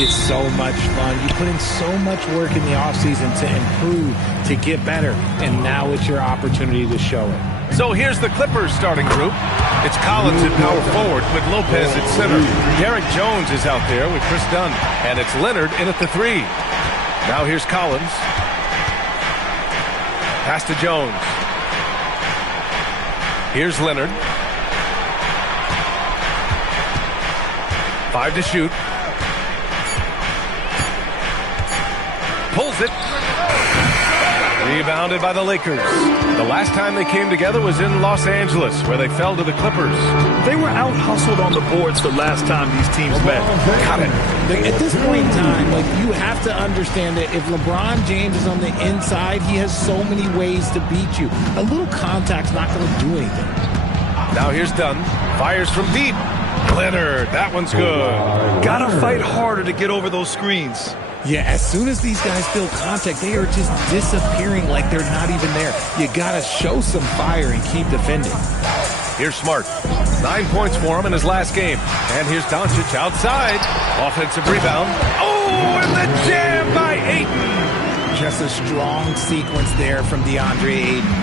It's so much fun. You put in so much work in the offseason to improve, to get better, and now it's your opportunity to show it. So here's the Clippers starting group. It's Collins at power forward with Lopez at center. Derek Jones is out there with Chris Dunn. And it's Leonard in at the 3. Now here's Collins. Pass to Jones. Here's Leonard. 5 to shoot. Pulls it. Rebounded by the Lakers. The last time they came together was in Los Angeles, where they fell to the Clippers. They were out-hustled on the boards the last time these teams met. Got it. At this point in time, you have to understand that if LeBron James is on the inside, he has so many ways to beat you. A little contact's not going to do anything. Now here's Dunn. Fires from deep. Leonard, that one's good. Gotta fight harder to get over those screens. Yeah, as soon as these guys feel contact, they are just disappearing like they're not even there. You got to show some fire and keep defending. Here's Smart. 9 points for him in his last game. And here's Doncic outside. Offensive rebound. Oh, and the jam by Ayton. Just a strong sequence there from DeAndre Ayton.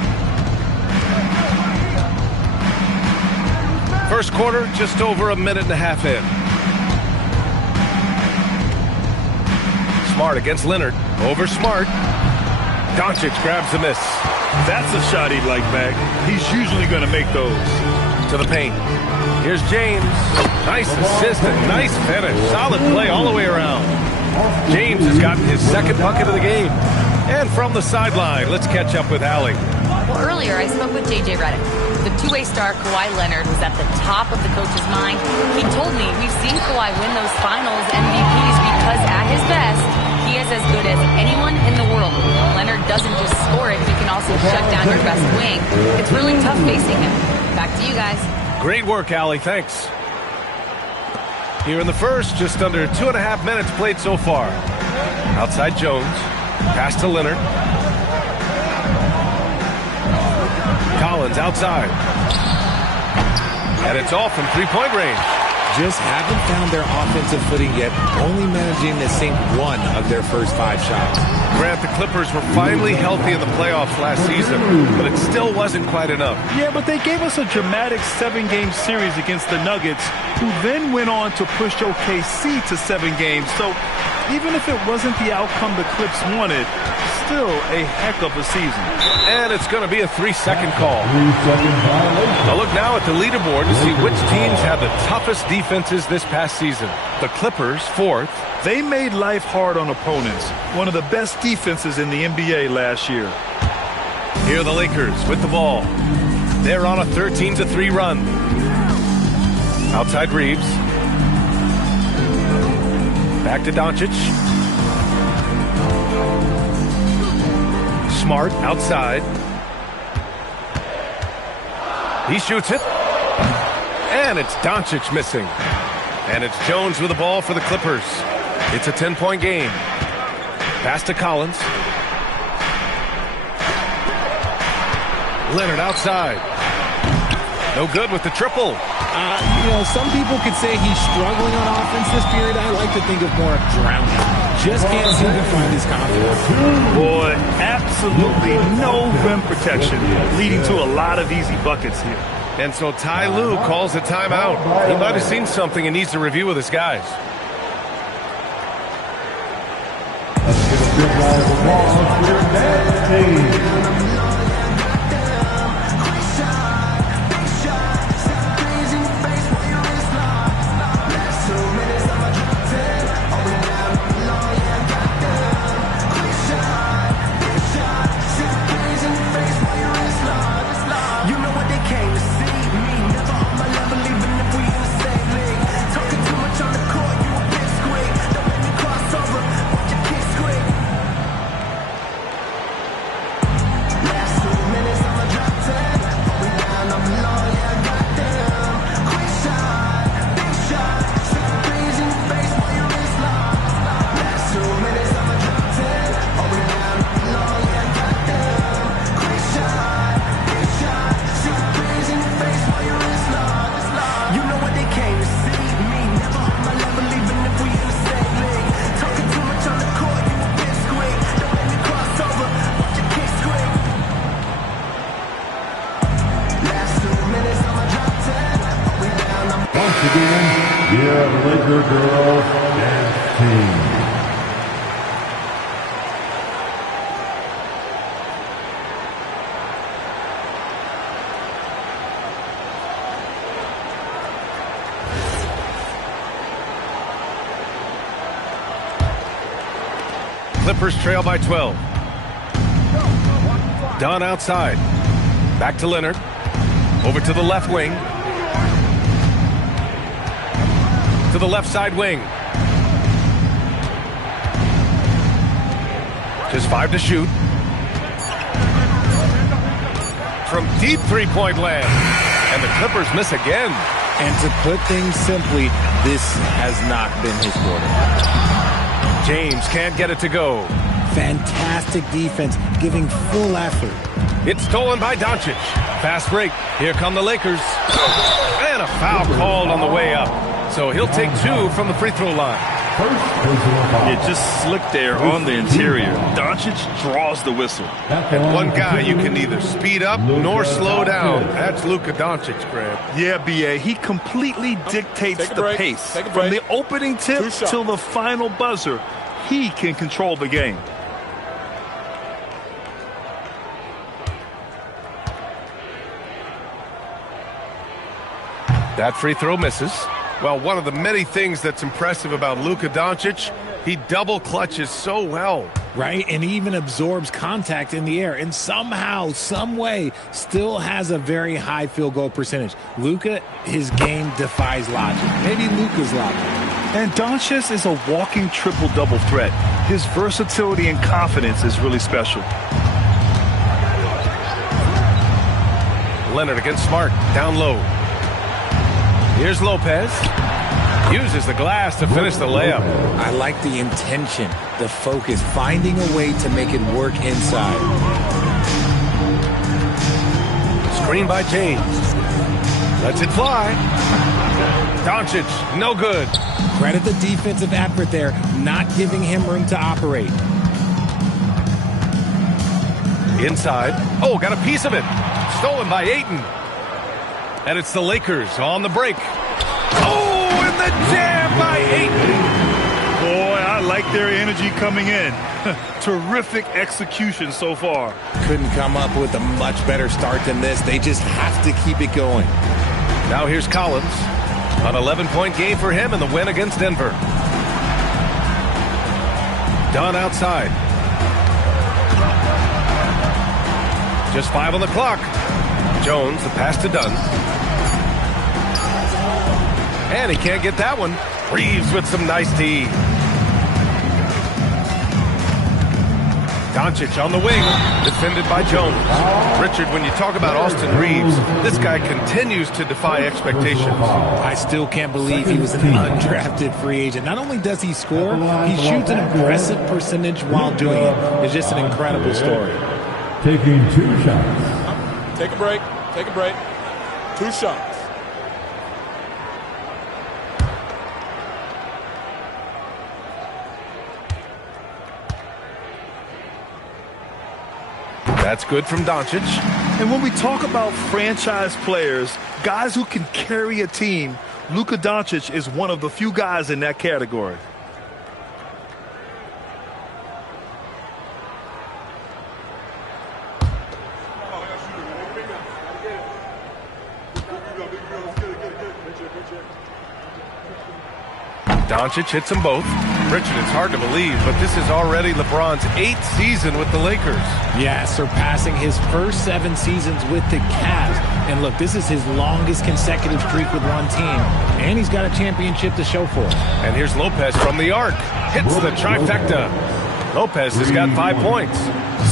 First quarter, just over a minute and a half in. Smart against Leonard. Over Smart. Doncic grabs the miss. That's a shot he'd like back. He's usually going to make those. To the paint. Here's James. Nice assist and nice finish. Solid play all the way around. James has gotten his second bucket of the game. And from the sideline, let's catch up with Allie. Well, earlier I spoke with J.J. Redick. The two-way star Kawhi Leonard was at the top of the coach's mind. He told me we've seen Kawhi win those finals MVPs because at his best, he is as good as anyone in the world. Leonard doesn't just score it, he can also shut down your best wing. It's really tough facing him. Back to you guys. Great work, Allie. Thanks. Here in the first, just under 2.5 minutes played so far. Outside Jones. Pass to Leonard. Collins outside. And it's off from three-point range. Just haven't found their offensive footing yet, only managing to sink one of their first 5 shots. Grant, the Clippers were finally healthy in the playoffs last season, but it still wasn't quite enough. Yeah, but they gave us a dramatic 7-game series against the Nuggets, who then went on to push OKC to 7 games. So even if it wasn't the outcome the Clips wanted, still a heck of a season. And it's going to be a 3-second call. Now look now at the leaderboard to see which teams have the toughest defenses this past season. The Clippers, 4th. They made life hard on opponents. One of the best defenses in the NBA last year. Here are the Lakers with the ball. They're on a 13-3 run. Outside Reeves. Back to Doncic. Smart outside. He shoots it. And it's Doncic missing. And it's Jones with the ball for the Clippers. It's a 10-point game. Pass to Collins. Leonard outside. No good with the triple. Some people could say he's struggling on offense this period. I like to think of more of drowning. Just can't seem to find his confidence. Boy, absolutely no rim protection, leading to a lot of easy buckets here. And so Ty Lue calls a timeout. He might have seen something and needs to review with his guys. Clippers trail by 12. Dunn outside. Back to Leonard. Over to the left wing. To the left side wing. Just 5 to shoot. From deep three-point land. And the Clippers miss again. And to put things simply, this has not been his quarter. James can't get it to go. Fantastic defense, giving full effort. It's stolen by Doncic. Fast break. Here come the Lakers. And a foul called on the way up. So he'll take 2 from the free throw line. It just slicked there on the interior. Doncic draws the whistle. And one guy you can neither speed up nor slow down. That's Luka Doncic, Graham. Yeah, B.A. He completely dictates the pace. From the opening tip till the final buzzer, he can control the game. That free throw misses. Well, one of the many things that's impressive about Luka Doncic, he double clutches so well. Right, and he even absorbs contact in the air and somehow, some way, still has a very high field goal percentage. Luka, his game defies logic. Maybe Luka's logic. And Doncic is a walking triple-double threat. His versatility and confidence is really special. Leonard against Smart, down low. Here's Lopez. Uses the glass to finish the layup. I like the intention, the focus, finding a way to make it work inside. Screen by James. Lets it fly. Doncic, no good. Credit the defensive effort there, not giving him room to operate. Inside. Oh, got a piece of it. Stolen by Ayton. And it's the Lakers on the break. Oh, and the jam by Ayton. Boy, I like their energy coming in. Terrific execution so far. Couldn't come up with a much better start than this. They just have to keep it going. Now here's Collins. An 11-point game for him in the win against Denver. Dunn outside. Just 5 on the clock. Jones, the pass to Dunn. And he can't get that one. Reeves with some nice D. Doncic on the wing, defended by Jones. Richard, when you talk about Austin Reeves, this guy continues to defy expectations. I still can't believe he was an undrafted free agent. Not only does he score, he shoots an aggressive percentage while doing it. It's just an incredible story. Taking 2 shots. Take a break. Take a break. 2 shots. That's good from Doncic. And when we talk about franchise players, guys who can carry a team, Luka Doncic is one of the few guys in that category. Doncic hits them both. Richard, it's hard to believe, but this is already LeBron's 8th season with the Lakers. Yeah, surpassing his first 7 seasons with the Cavs. And look, this is his longest consecutive streak with one team. And he's got a championship to show for it. And here's Lopez from the arc. Hits the trifecta. Lopez has got 5 points.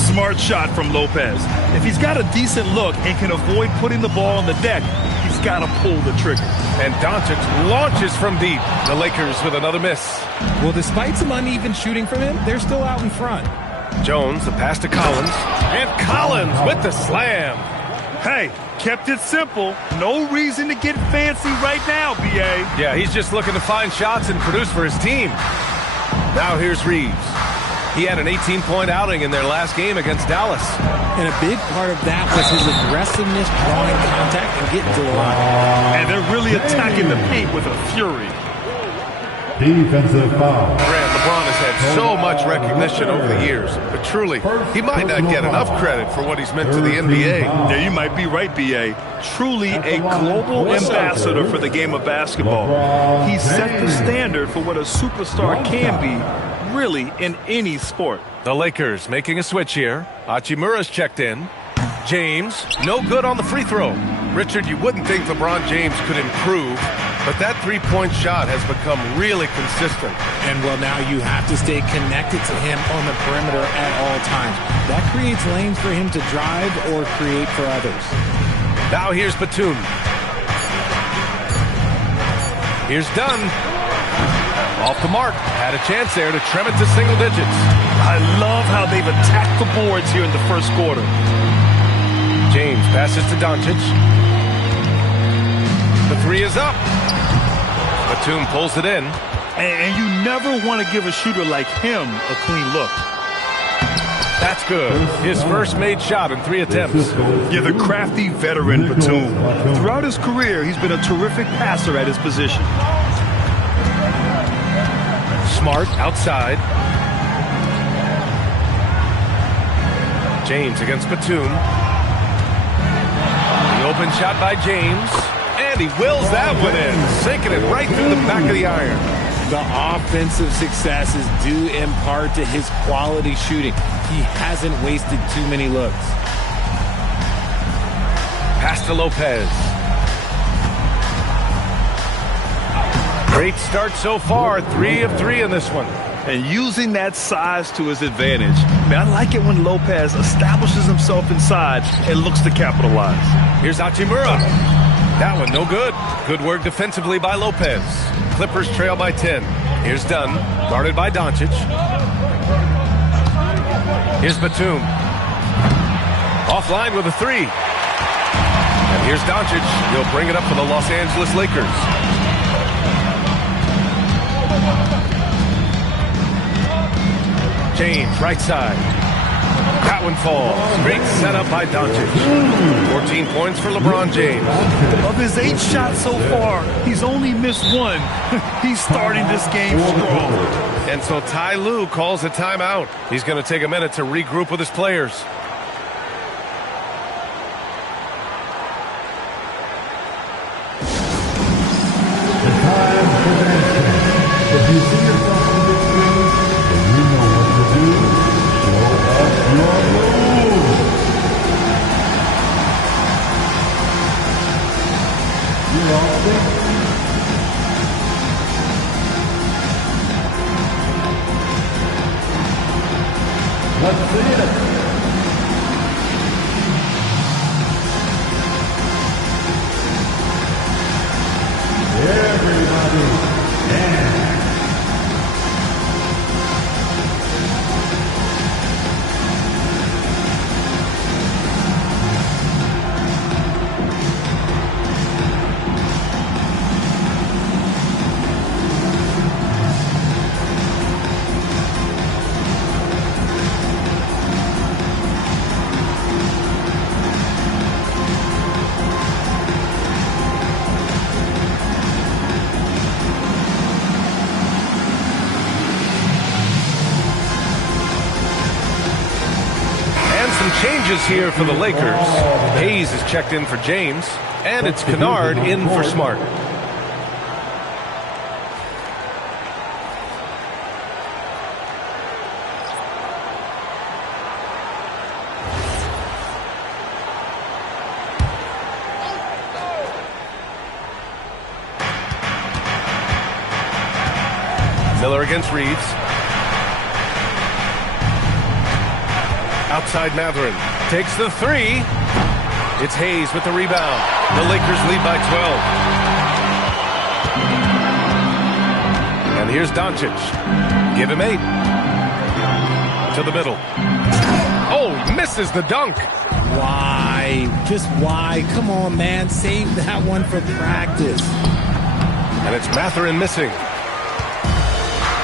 Smart shot from Lopez. If he's got a decent look and can avoid putting the ball on the deck, he's got to pull the trigger. And Doncic launches from deep. The Lakers with another miss. Well, despite some uneven shooting from him, they're still out in front. Jones, the pass to Collins. And Collins with the slam. Hey, kept it simple. No reason to get fancy right now, B.A. Yeah, he's just looking to find shots and produce for his team. Now here's Reeves. He had an 18-point outing in their last game against Dallas. And a big part of that was his aggressiveness, drawing contact, and getting to the line. And they're really attacking the paint with a fury. Defensive foul. Grant, LeBron has had so much recognition over the years, but truly, he might not get enough credit for what he's meant to the NBA. Yeah, you might be right, B.A. Truly a global ambassador for the game of basketball. He set the standard for what a superstar can be, really, in any sport. The Lakers making a switch here. Hachimura's checked in. James, no good on the free throw. Richard, you wouldn't think LeBron James could improve, but that three-point shot has become really consistent. And, well, now you have to stay connected to him on the perimeter at all times. That creates lanes for him to drive or create for others. Now here's Batum. Here's Dunn. Off the mark. Had a chance there to trim it to single digits. I love how they've attacked the boards here in the first quarter. James passes to Doncic. The three is up. Batum pulls it in. And you never want to give a shooter like him a clean look. That's good. His first made shot in 3 attempts. Yeah, the crafty veteran Batum. Throughout his career, he's been a terrific passer at his position. Smart outside. James against Batum. The open shot by James. And he wills that one in, sinking it right through the back of the iron. The offensive successes due in part to his quality shooting. He hasn't wasted too many looks. Pass to Lopez. Great start so far. 3 of 3 in this one. And using that size to his advantage. Man, I like it when Lopez establishes himself inside and looks to capitalize. Here's Hachimura. That one no good. Good work defensively by Lopez. Clippers trail by 10. Here's Dunn, guarded by Doncic. Here's Batum. Offline with a 3. And here's Doncic. He'll bring it up for the Los Angeles Lakers. James, right side. That one falls. Great setup by Doncic. 14 points for LeBron James. Of his 8 shots so far, he's only missed 1. He's starting this game strong. And so Ty Lue calls a timeout. He's going to take a minute to regroup with his players. If you see yourself in this game, then you know what to do. Show us your moves. You all think? Let's see it. Everybody dance. Changes here for the Lakers. Hayes is checked in for James, and it's Kunad in for Smart. Miller against Reeves. Outside Mathurin takes the 3. It's Hayes with the rebound. The Lakers lead by 12. And here's Doncic. Give him 8. To the middle. Oh, misses the dunk. Why? Just why? Come on, man. Save that one for practice. And it's Mathurin missing.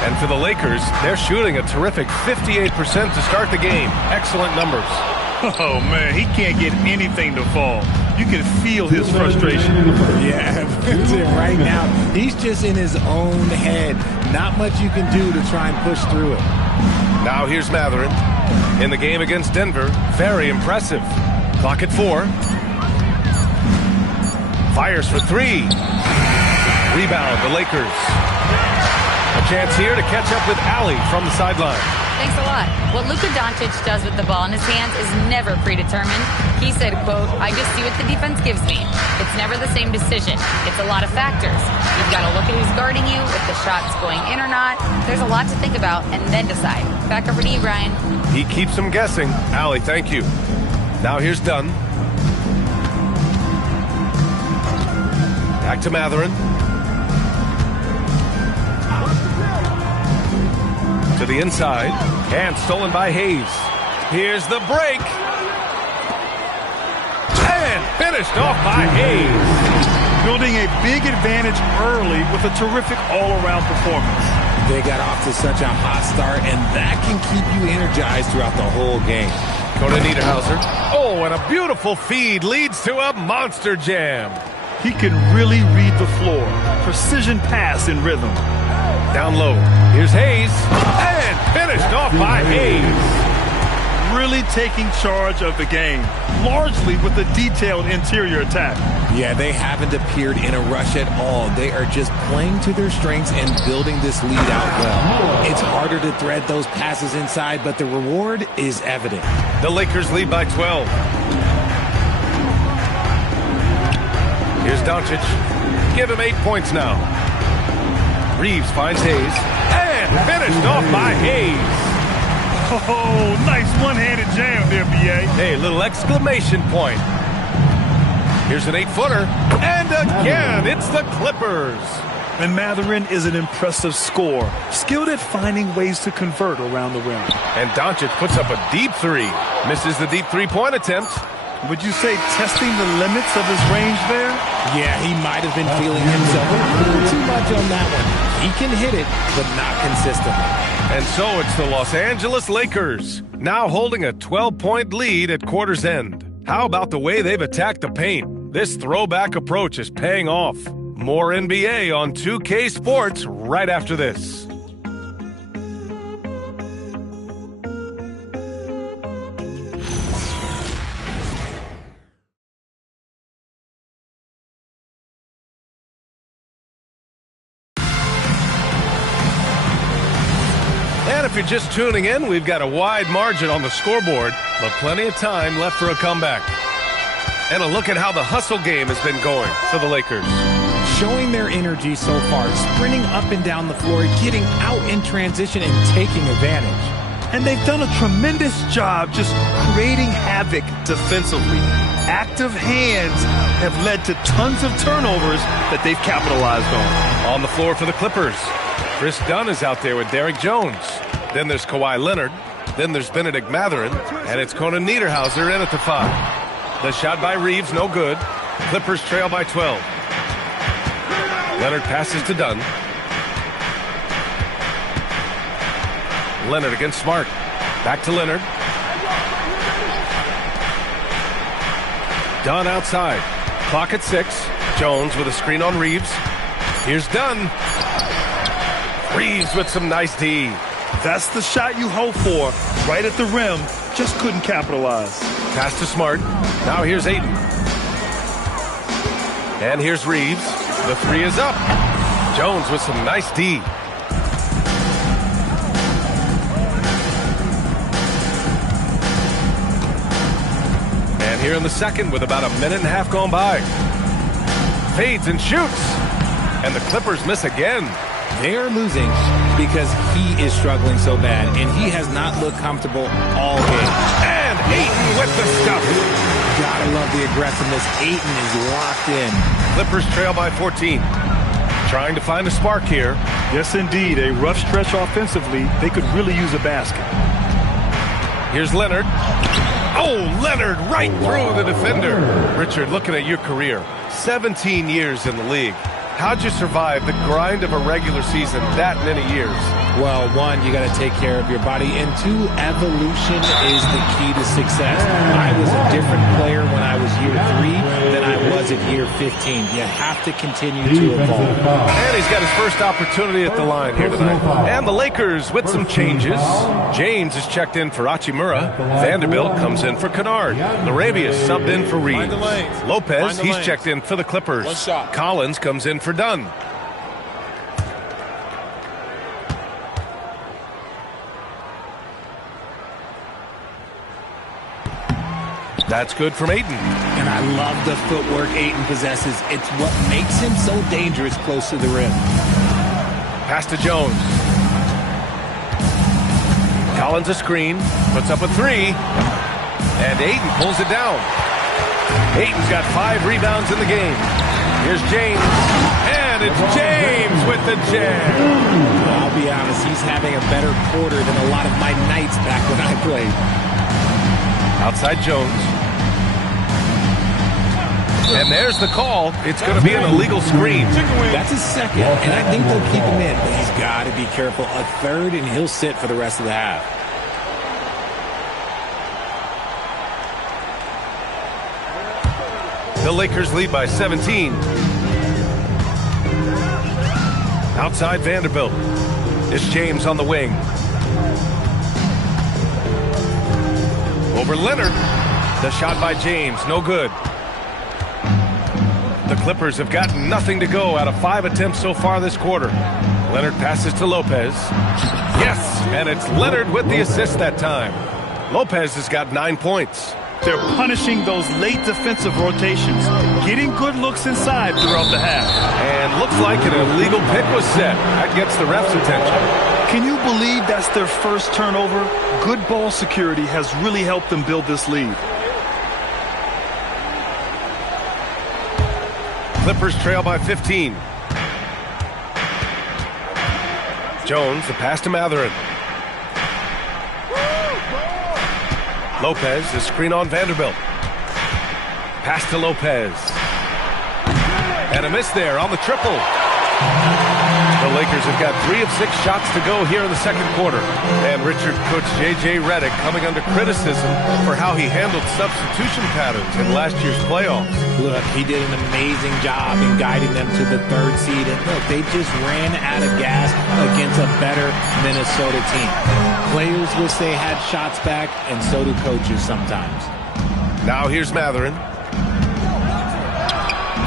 And for the Lakers, they're shooting a terrific 58% to start the game. Excellent numbers. Oh, man, he can't get anything to fall. You can feel his frustration. Yeah, Vincent, right now, he's just in his own head. Not much you can do to try and push through it. Now here's Matherin. In the game against Denver, very impressive. Clock at 4. Fires for 3. Rebound, the Lakers. A chance here to catch up with Allie from the sideline. Thanks a lot. What Luka Doncic does with the ball in his hands is never predetermined. He said, quote, "I just see what the defense gives me. It's never the same decision. It's a lot of factors. You've got to look at who's guarding you, if the shot's going in or not. There's a lot to think about and then decide." Back over to you, Brian. He keeps them guessing. Allie, thank you. Now here's Dunn. Back to Matherin. To the inside. And stolen by Hayes. Here's the break. And finished off by Hayes. Building a big advantage early with a terrific all-around performance. They got off to such a hot start, and that can keep you energized throughout the whole game. Kunad Niederhauser. Oh, and a beautiful feed leads to a monster jam. He can really read the floor. Precision pass in rhythm. Down low. Here's Hayes. And finished off by Hayes. Really taking charge of the game, largely with a detailed interior attack. Yeah, they haven't appeared in a rush at all. They are just playing to their strengths and building this lead out well. It's harder to thread those passes inside, but the reward is evident. The Lakers lead by 12. Here's Doncic. Give him 8 points now. Reeves finds Hayes. And finished off by Hayes. Oh, nice one-handed jam there, B.A. Hey, little exclamation point. Here's an 8-footer. And again, it's the Clippers. And Matherin is an impressive scorer, skilled at finding ways to convert around the rim. And Doncic puts up a deep 3. Misses the deep 3-point attempt. Would you say testing the limits of his range there? Yeah, he might have been feeling himself a little too much on that one. He can hit it, but not consistently. And so it's the Los Angeles Lakers, now holding a 12-point lead at quarter's end. How about the way they've attacked the paint? This throwback approach is paying off. More NBA on 2K Sports right after this. And if you're just tuning in, we've got a wide margin on the scoreboard, but plenty of time left for a comeback. And a look at how the hustle game has been going for the Lakers. Showing their energy so far, sprinting up and down the floor, getting out in transition and taking advantage. And they've done a tremendous job just creating havoc defensively. Active hands have led to tons of turnovers that they've capitalized on. On the floor for the Clippers, Chris Dunn is out there with Derrick Jones. Then there's Kawhi Leonard. Then there's Benedict Matherin. And it's Kunad Niederhauser in at the 5. The shot by Reeves, no good. Clippers trail by 12. Leonard passes to Dunn. Leonard against Smart. Back to Leonard. Dunn outside. Clock at 6. Jones with a screen on Reeves. Here's Dunn. Reeves with some nice D. That's the shot you hope for. Right at the rim. Just couldn't capitalize. Pass to Smart. Now here's Ayton. And here's Reeves. The 3 is up. Jones with some nice D. And here in the second with about a minute and a half gone by. Fades and shoots. And the Clippers miss again. They are losing because he is struggling so bad, and he has not looked comfortable all game. And Ayton with the stuff. Gotta love the aggressiveness. Ayton is locked in. Clippers trail by 14. Trying to find a spark here. Yes, indeed. A rough stretch offensively. They could really use a basket. Here's Leonard. Oh, Leonard right through the defender. Richard, looking at your career. 17 years in the league. How'd you survive the grind of a regular season that many years? Well, one, you got to take care of your body, and two, evolution is the key to success. I was a different player when I was year 3 than I was at year 15. You have to continue to evolve. And he's got his first opportunity at the line here tonight. And the Lakers with some changes. James is checked in for Hachimura. Vanderbilt comes in for Kunad. Larabius subbed in for Reeves. Lopez, he's checked in for the Clippers. Collins comes in for Dunn. That's good from Ayton. And I love the footwork Ayton possesses. It's what makes him so dangerous close to the rim. Pass to Jones. Collins a screen. Puts up a 3. And Ayton pulls it down. Ayton's got 5 rebounds in the game. Here's James. And it's James with the jam. I'll be honest, he's having a better quarter than a lot of my nights back when I played. Outside Jones. And there's the call. It's going to be an illegal screen. That's his second, and I think they'll keep him in. But he's got to be careful. A third, and he'll sit for the rest of the half. The Lakers lead by 17. Outside Vanderbilt. It's James on the wing. Over Leonard. The shot by James, no good. The Clippers have gotten nothing to go out of 5 attempts so far this quarter. Leonard passes to Lopez. Yes, and it's Leonard with the assist that time. Lopez has got 9 points. They're punishing those late defensive rotations, getting good looks inside throughout the half. And looks like an illegal pick was set. That gets the ref's attention. Can you believe that's their first turnover? Good ball security has really helped them build this lead. Clippers trail by 15. Jones, the pass to Mathurin. Lopez, the screen on Vanderbilt. Pass to Lopez. And a miss there on the triple. The Lakers have got 3 of 6 shots to go here in the second quarter. And Richard coach J.J. Redick coming under criticism for how he handled substitution patterns in last year's playoffs. Look, he did an amazing job in guiding them to the 3rd seed. And look, they just ran out of gas against a better Minnesota team. Players wish they had shots back, and so do coaches sometimes. Now here's Mathurin.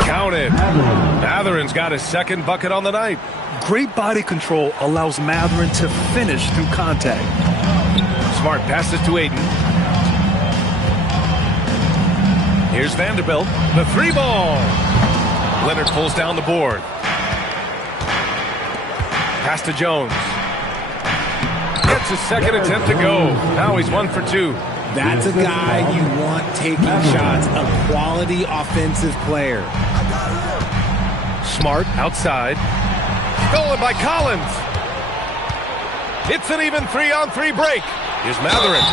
Counted. Mathurin's got his second bucket on the night. Great body control allows Mathurin to finish through contact. Smart passes to Ayton. Here's Vanderbilt. The 3-ball. Leonard pulls down the board. Pass to Jones. Gets his second attempt to go. Now he's 1 for 2. That's a guy you want taking shots, a quality offensive player. Smart outside. Stolen by Collins. It's an even 3-on-3 break. Here's Mathurin.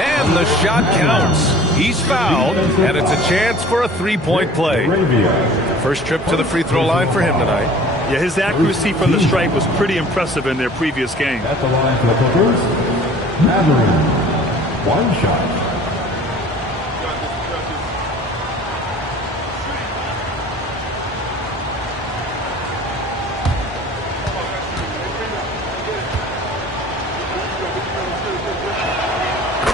And the shot counts. He's fouled, and it's a chance for a 3-point play. First trip to the free throw line for him tonight. Yeah, his accuracy from the stripe was pretty impressive in their previous game. At the line for the Clippers, Mathurin. 1 shot.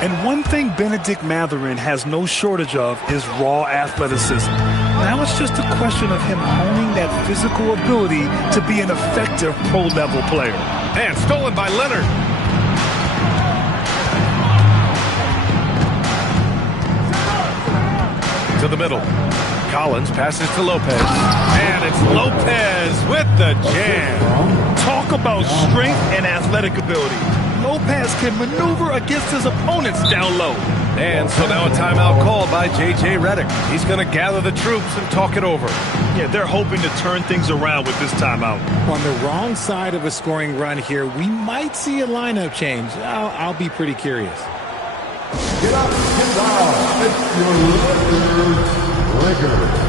And one thing Benedict Mathurin has no shortage of is raw athleticism. Now it's just a question of him honing that physical ability to be an effective pro-level player. And stolen by Leonard. To the middle. Collins passes to Lopez. And it's Lopez with the jam. Talk about strength and athletic ability. Lopez can maneuver against his opponents down low. And so now a timeout called by J.J. Redick. He's going to gather the troops and talk it over. Yeah, they're hoping to turn things around with this timeout. On the wrong side of a scoring run here, we might see a lineup change. I'll be pretty curious. Get up, get down. It's your Lakers.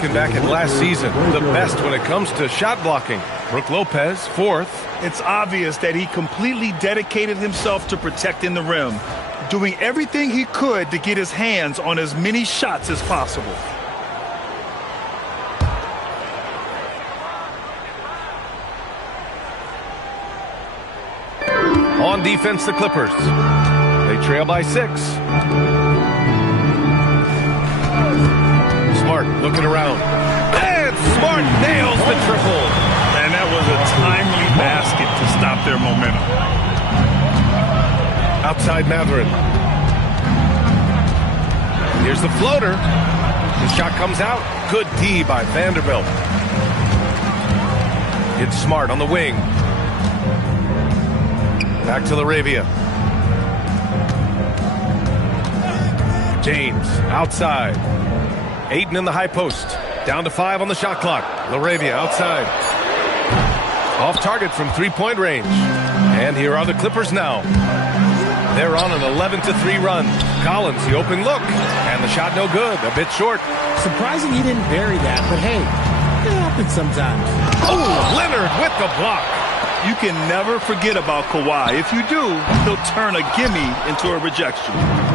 looking back at last season, the best when it comes to shot blocking. Brook Lopez, fourth. It's obvious that he completely dedicated himself to protecting the rim, doing everything he could to get his hands on as many shots as possible. On defense, the Clippers. They trail by 6. Smart looking around. And Smart nails the triple. And that was a timely basket to stop their momentum. Outside Matherin. Here's the floater. The shot comes out. Good D by Vanderbilt. It's Smart on the wing. Back to Laravia. James outside. Ayton in the high post. Down to 5 on the shot clock. Laravia outside. Off target from three-point range. And here are the Clippers now. They're on an 11-3 run. Collins, the open look. And the shot no good. A bit short. Surprising he didn't bury that, but hey, it happens sometimes. Oh, Leonard with the block. You can never forget about Kawhi. If you do, he'll turn a gimme into a rejection.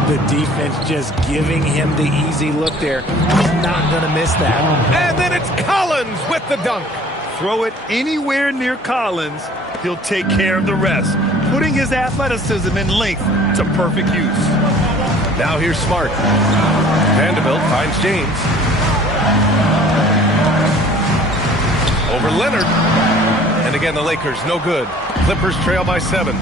The defense just giving him the easy look there. He's not going to miss that. And then it's Collins with the dunk. Throw it anywhere near Collins, he'll take care of the rest, putting his athleticism and length to perfect use. Now here's Smart. Vanderbilt finds James. Over Leonard. And again, the Lakers, no good. Clippers trail by 7.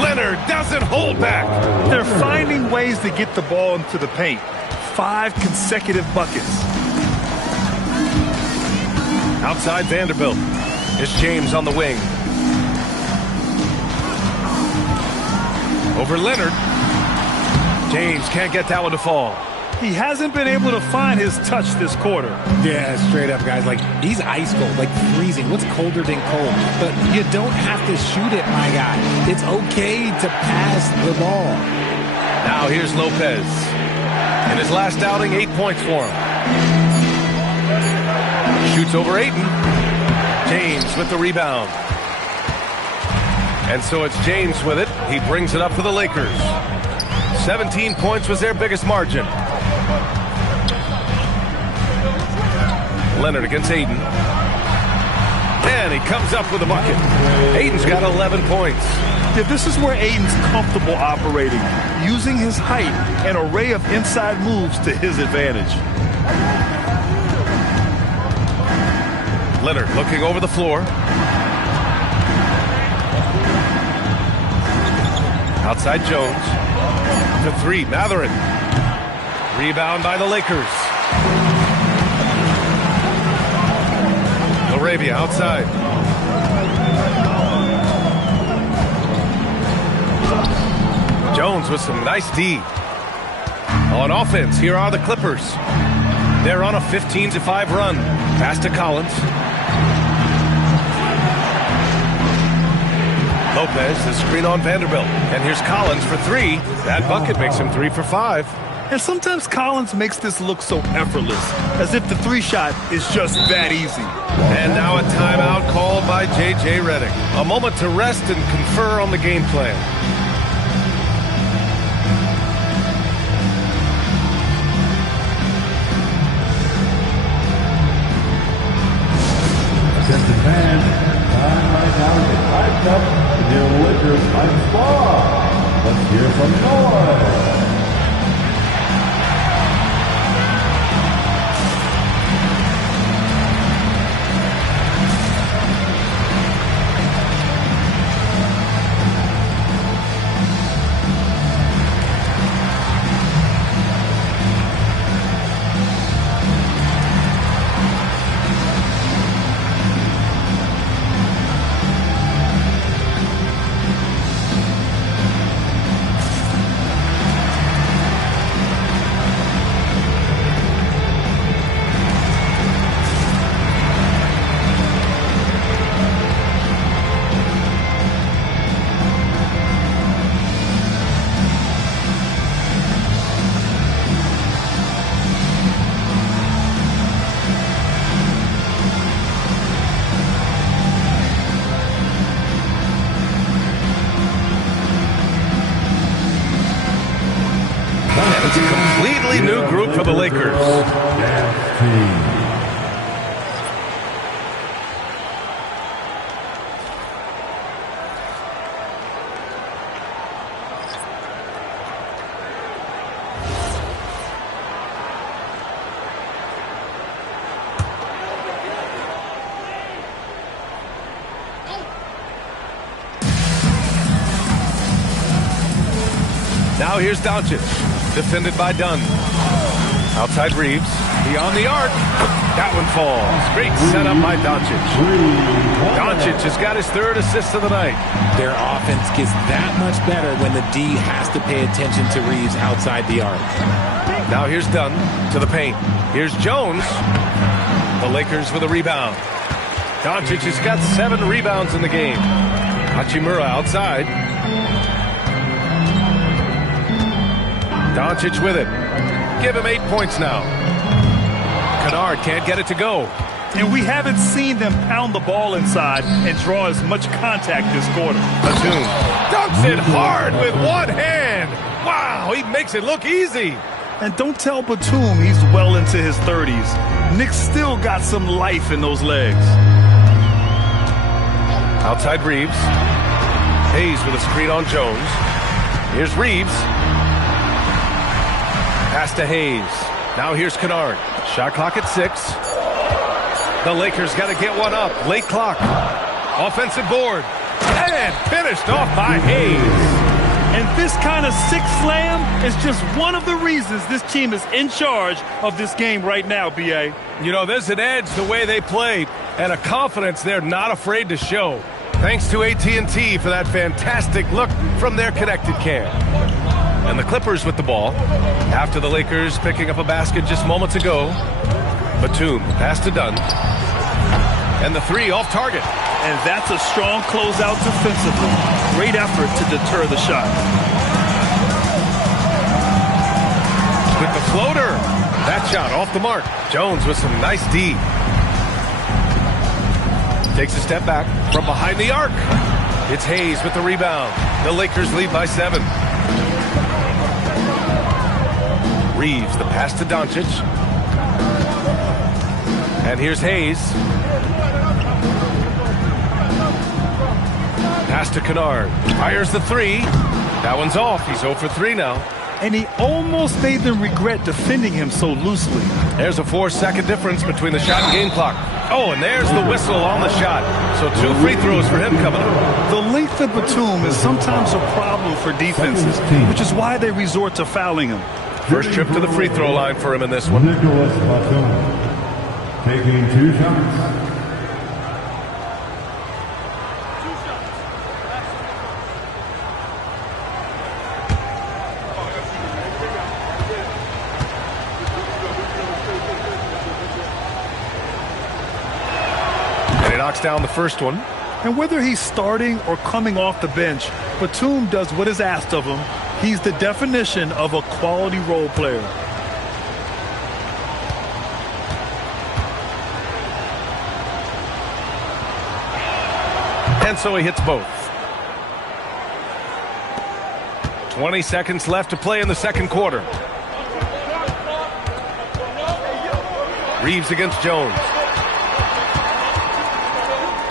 Leonard doesn't hold back. They're finding ways to get the ball into the paint. 5 consecutive buckets. Outside Vanderbilt. It's James on the wing. Over Leonard. James can't get that one to fall. He hasn't been able to find his touch this quarter. Yeah, straight up, guys. Like, he's ice cold, like freezing. What's colder than cold? But you don't have to shoot it, my guy. It's okay to pass the ball. Now here's Lopez. In his last outing, 8 points for him. Shoots over Ayton. James with the rebound. And so it's James with it. He brings it up for the Lakers. 17 points was their biggest margin. Leonard against Ayton. And he comes up with a bucket. Ayton's got 11 points. Yeah, this is where Ayton's comfortable operating, using his height and array of inside moves to his advantage. Leonard looking over the floor. Outside Jones. To 3, Matherin. Rebound by the Lakers. Laravia outside. Jones with some nice D. On offense, here are the Clippers. They're on a 15-5 run. Pass to Collins. Lopez, the screen on Vanderbilt. And here's Collins for 3. That bucket makes him 3 for 5. And sometimes Collins makes this look so effortless, as if the 3-shot is just that easy. And now a timeout called by J.J. Redick. A moment to rest and confer on the game plan. Attention fans, time right now to get hyped up to the Lakers Hype Squad. Let's hear some noise. entirely new group for the Lakers. Dance team. Now here's Doncic, defended by Dunn. Outside Reeves, beyond the arc. That one falls. Great setup by Doncic. Doncic has got his third assist of the night. Their offense gets that much better when the D has to pay attention to Reeves outside the arc. Now here's Dunn to the paint. Here's Jones. The Lakers with a rebound. Doncic has got 7 rebounds in the game. Hachimura outside. Doncic with it. Give him 8 points now. Kunad can't get it to go. And we haven't seen them pound the ball inside and draw as much contact this quarter. Batum dunks it hard with one hand. Wow, he makes it look easy. And don't tell Batum he's well into his 30s. Nick's still got some life in those legs. Outside Reeves. Hayes with a screen on Jones. Here's Reeves. Pass to Hayes. Now here's Kunad. Shot clock at 6. The Lakers got to get one up. Late clock. Offensive board. And finished off by Hayes. And this kind of sick slam is just one of the reasons this team is in charge of this game right now, B.A. You know, there's an edge the way they play and a confidence they're not afraid to show. Thanks to AT&T for that fantastic look from their connected cam. And the Clippers with the ball. After the Lakers picking up a basket just moments ago. Batum pass to Dunn. And the 3 off target. And that's a strong closeout defensively. Great effort to deter the shot. With the floater. That shot off the mark. Jones with some nice D. Takes a step back from behind the arc. It's Hayes with the rebound. The Lakers lead by 7. Reeves, the pass to Doncic. And here's Hayes. Pass to Kunad. Fires the 3. That one's off. He's 0 for 3 now. And he almost made them regret defending him so loosely. There's a 4-second difference between the shot and game clock. Oh, and there's the whistle on the shot. So 2 free throws for him coming up. The length of Batum is sometimes a problem for defenses, which is why they resort to fouling him. First trip to the free throw line for him in this one. Nicholas Batum taking 2 shots. And he knocks down the first one. And whether he's starting or coming off the bench, Batum does what is asked of him. He's the definition of a quality role player. And so he hits both. 20 seconds left to play in the second quarter. Reeves against Jones.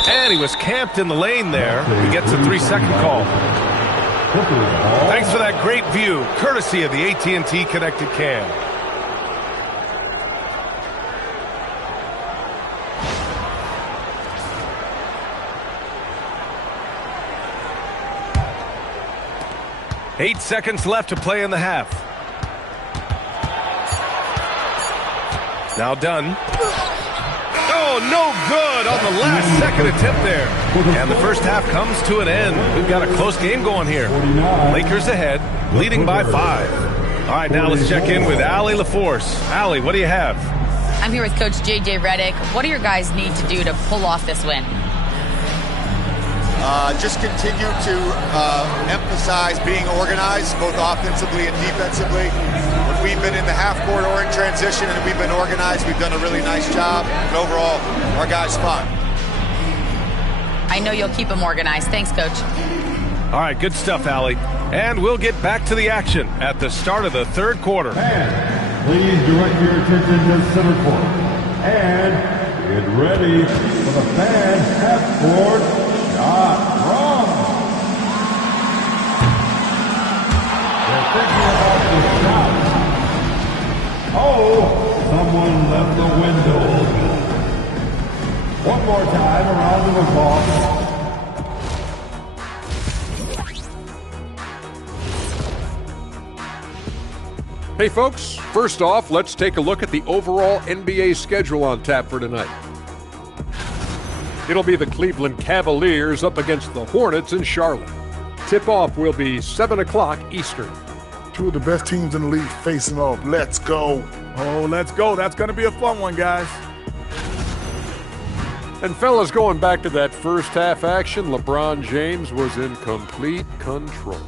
And he was camped in the lane there. He gets a 3-second call. Thanks for that great view, courtesy of the AT&T Connected Cam. Eight seconds left to play in the half. Now Dunn. Oh, no good on the last second attempt there. And the first half comes to an end. We've got a close game going here. Lakers ahead, leading by 5. All right, now let's check in with Allie LaForce. Allie, what do you have? I'm here with Coach J.J. Redick. What do your guys need to do to pull off this win? Just continue to emphasize being organized, both offensively and defensively. When we've been in the half-court or in transition and we've been organized, we've done a really nice job. And overall, our guys fun. I know you'll keep them organized. Thanks, Coach. All right, good stuff, Allie. And we'll get back to the action at the start of the third quarter. Please direct your attention to center court. And get ready for the fan half-court shot run. They're thinking about the shot. Oh, someone left the window open. One more time, a round of applause. Hey folks, first off, let's take a look at the overall NBA schedule on tap for tonight. It'll be the Cleveland Cavaliers up against the Hornets in Charlotte. Tip-off will be 7 o'clock Eastern. Two of the best teams in the league facing off. Let's go. Oh, let's go. That's going to be a fun one, guys. And fellas, going back to that first half action, LeBron James was in complete control.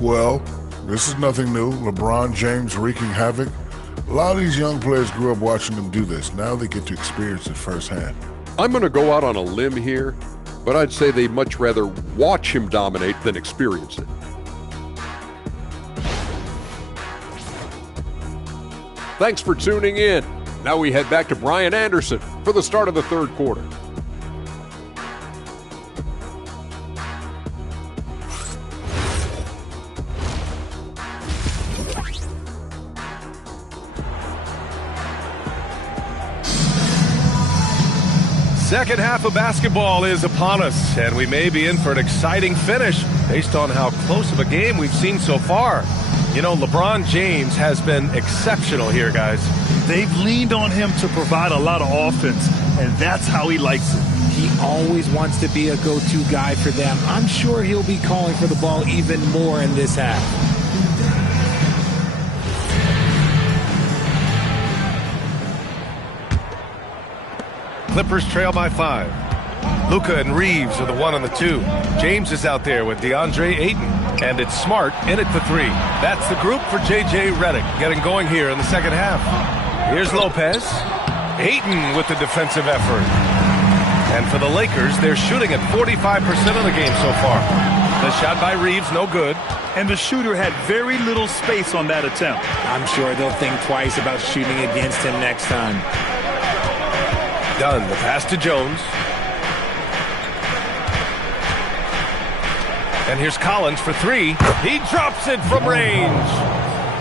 Well, this is nothing new. LeBron James wreaking havoc. A lot of these young players grew up watching him do this. Now they get to experience it firsthand. I'm going to go out on a limb here, but I'd say they'd much rather watch him dominate than experience it. Thanks for tuning in. Now we head back to Brian Anderson for the start of the third quarter. Second half of basketball is upon us, and we may be in for an exciting finish based on how close of a game we've seen so far. You know, LeBron James has been exceptional here, guys. They've leaned on him to provide a lot of offense, and that's how he likes it. He always wants to be a go-to guy for them. I'm sure he'll be calling for the ball even more in this half. Clippers trail by 5. Luka and Reeves are the 1 and the 2. James is out there with DeAndre Ayton. And it's Smart in it for 3. That's the group for J.J. Redick getting going here in the second half. Here's Lopez. Ayton with the defensive effort. And for the Lakers, they're shooting at 45% of the game so far. The shot by Reeves, no good. And the shooter had very little space on that attempt. I'm sure they'll think twice about shooting against him next time. Done. The pass to Jones. And here's Collins for 3. He drops it from range.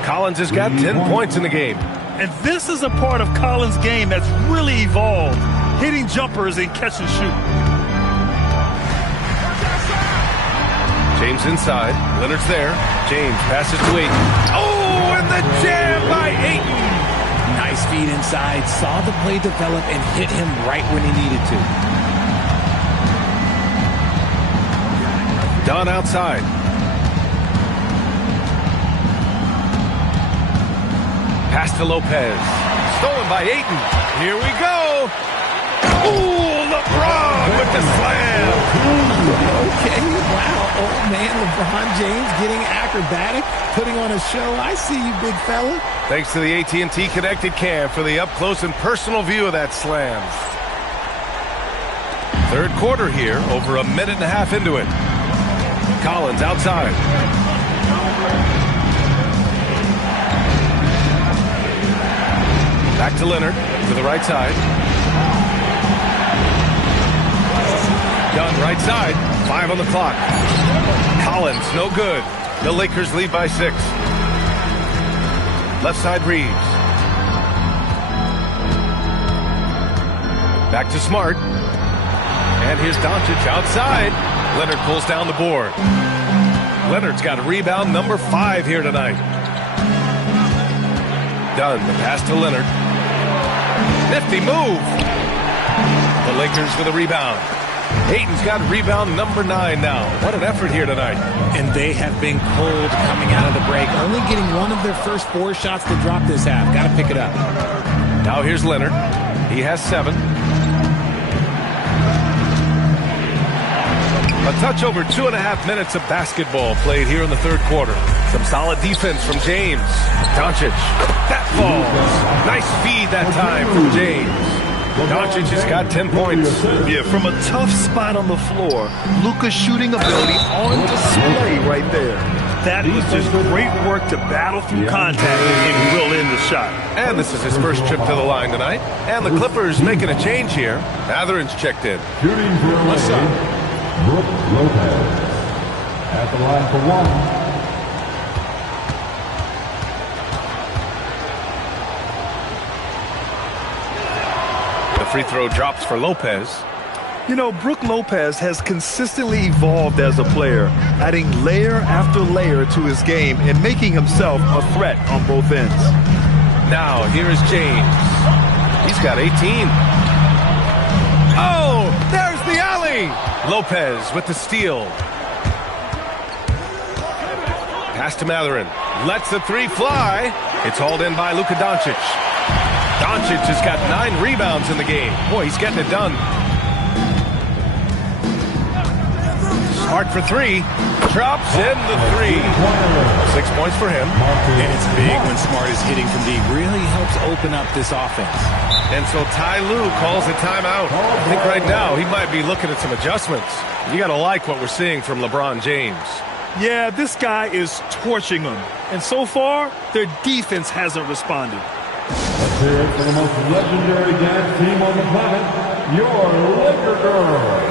Collins has got 10 points in the game. And this is a part of Collins' game that's really evolved, hitting jumpers and catch and shoot. James inside. Leonard's there. James passes to Ayton. Oh, and the jam by Ayton. Nice feed inside. Saw the play develop and hit him right when he needed to. Dunn outside. Pass to Lopez. Stolen by Ayton. Here we go. Ooh, LeBron with the slam. Okay, wow. Oh, man, LeBron James getting acrobatic, putting on a show. I see you, big fella. Thanks to the AT&T Connected Cam for the up-close and personal view of that slam. Third quarter here, over a minute and a half into it. Collins outside. Back to Leonard, to the right side. Dunn, right side. 5 on the clock. Collins, no good. The Lakers lead by 6. Left side, Reeves. Back to Smart. And here's Doncic outside. Leonard pulls down the board. Leonard's got rebound number 5 here tonight. Dunn, the pass to Leonard. Nifty move. The Lakers with a rebound. Ayton's got rebound number 9 now. What an effort here tonight. And they have been cold coming out of the break. Only getting one of their first 4 shots to drop this half. Got to pick it up. Now here's Leonard. He has 7. A touch over 2.5 minutes of basketball played here in the third quarter. Some solid defense from James. Doncic. That falls. Nice feed that time from James. Doncic has got 10 points. Yeah, from a tough spot on the floor, Luka's shooting ability on display right there. That was just great work to battle through contact and will in the shot. And this is his first trip to the line tonight. And the Clippers making a change here. Matherin's checked in. Shooting for What's up? Brook Lopez. At the line for one. The free throw drops for Lopez. You know, Brook Lopez has consistently evolved as a player, adding layer after layer to his game and making himself a threat on both ends. Now, here is James. He's got 18. Oh, there's the alley. Lopez with the steal. Pass to Matherin. Lets the three fly. It's hauled in by Luka Doncic. Doncic has got 9 rebounds in the game. Boy, he's getting it done. Smart for 3. Drops in the 3. 6 points for him. And it's big when Smart is hitting from deep. Really helps open up this offense. And so Ty Lue calls a timeout. I think right now he might be looking at some adjustments. You got to like what we're seeing from LeBron James. Yeah, this guy is torching them. And so far, their defense hasn't responded. Let's hear it for the most legendary dance team on the planet, your Laker Girls.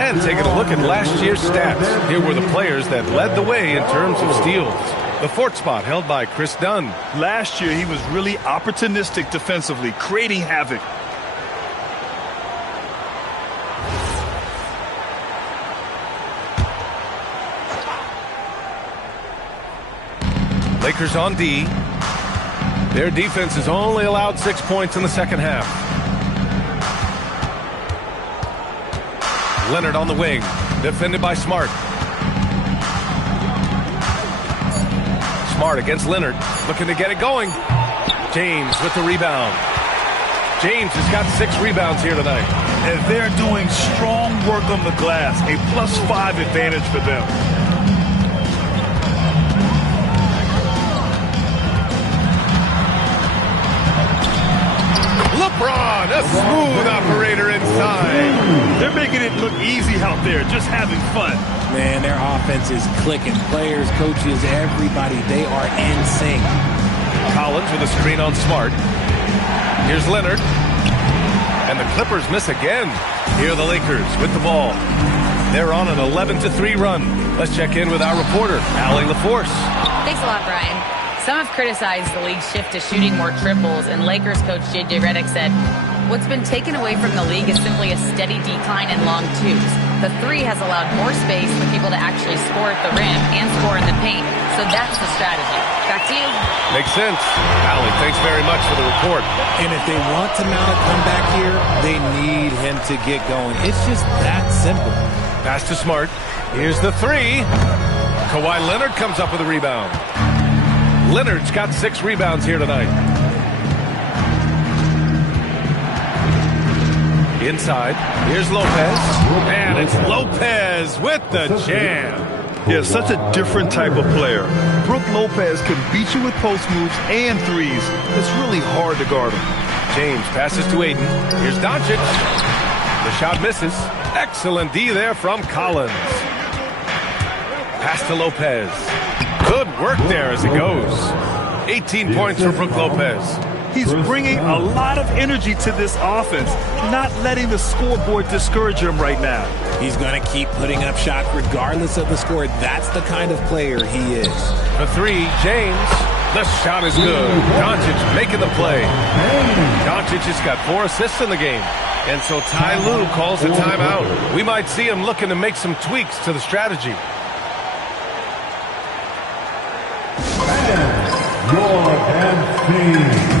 And taking a look at last year's stats. Here were the players that led the way in terms of steals. The 4th spot held by Chris Dunn. Last year, he was really opportunistic defensively, creating havoc. Lakers on D. Their defense has only allowed 6 points in the second half. Leonard on the wing, defended by Smart. Smart against Leonard, looking to get it going. James with the rebound. James has got 6 rebounds here tonight. And they're doing strong work on the glass, a +5 advantage for them. LeBron, a smooth operator inside. They're making it look easy out there, just having fun. Man, their offense is clicking. Players, coaches, everybody, they are in sync. Collins with a screen on Smart. Here's Leonard. And the Clippers miss again. Here are the Lakers with the ball. They're on an 11-3 run. Let's check in with our reporter, Allie LaForce. Thanks a lot, Brian. Some have criticized the league's shift to shooting more triples, and Lakers coach J.J. Redick said, what's been taken away from the league is simply a steady decline in long twos. The 3 has allowed more space for people to actually score at the rim and score in the paint, so that's the strategy. Back to you. Makes sense. Allie, thanks very much for the report. And if they want to mount a comeback here, they need him to get going. It's just that simple. Pass to Smart. Here's the 3. Kawhi Leonard comes up with a rebound. Leonard's got 6 rebounds here tonight. Inside, here's Lopez. And it's Lopez with the jam. Yeah, such a different type of player. Brook Lopez can beat you with post moves and threes. It's really hard to guard him. James passes to Aiden. Here's Doncic. The shot misses. Excellent D there from Collins. Pass to Lopez. Good work there as it goes. 18 points for Brook Lopez. He's bringing a lot of energy to this offense, not letting the scoreboard discourage him right now. He's going to keep putting up shots regardless of the score. That's the kind of player he is. The three, James. The shot is good. Doncic making the play. Doncic has got 4 assists in the game. And so Ty Lue calls the timeout. We might see him looking to make some tweaks to the strategy. Your MC.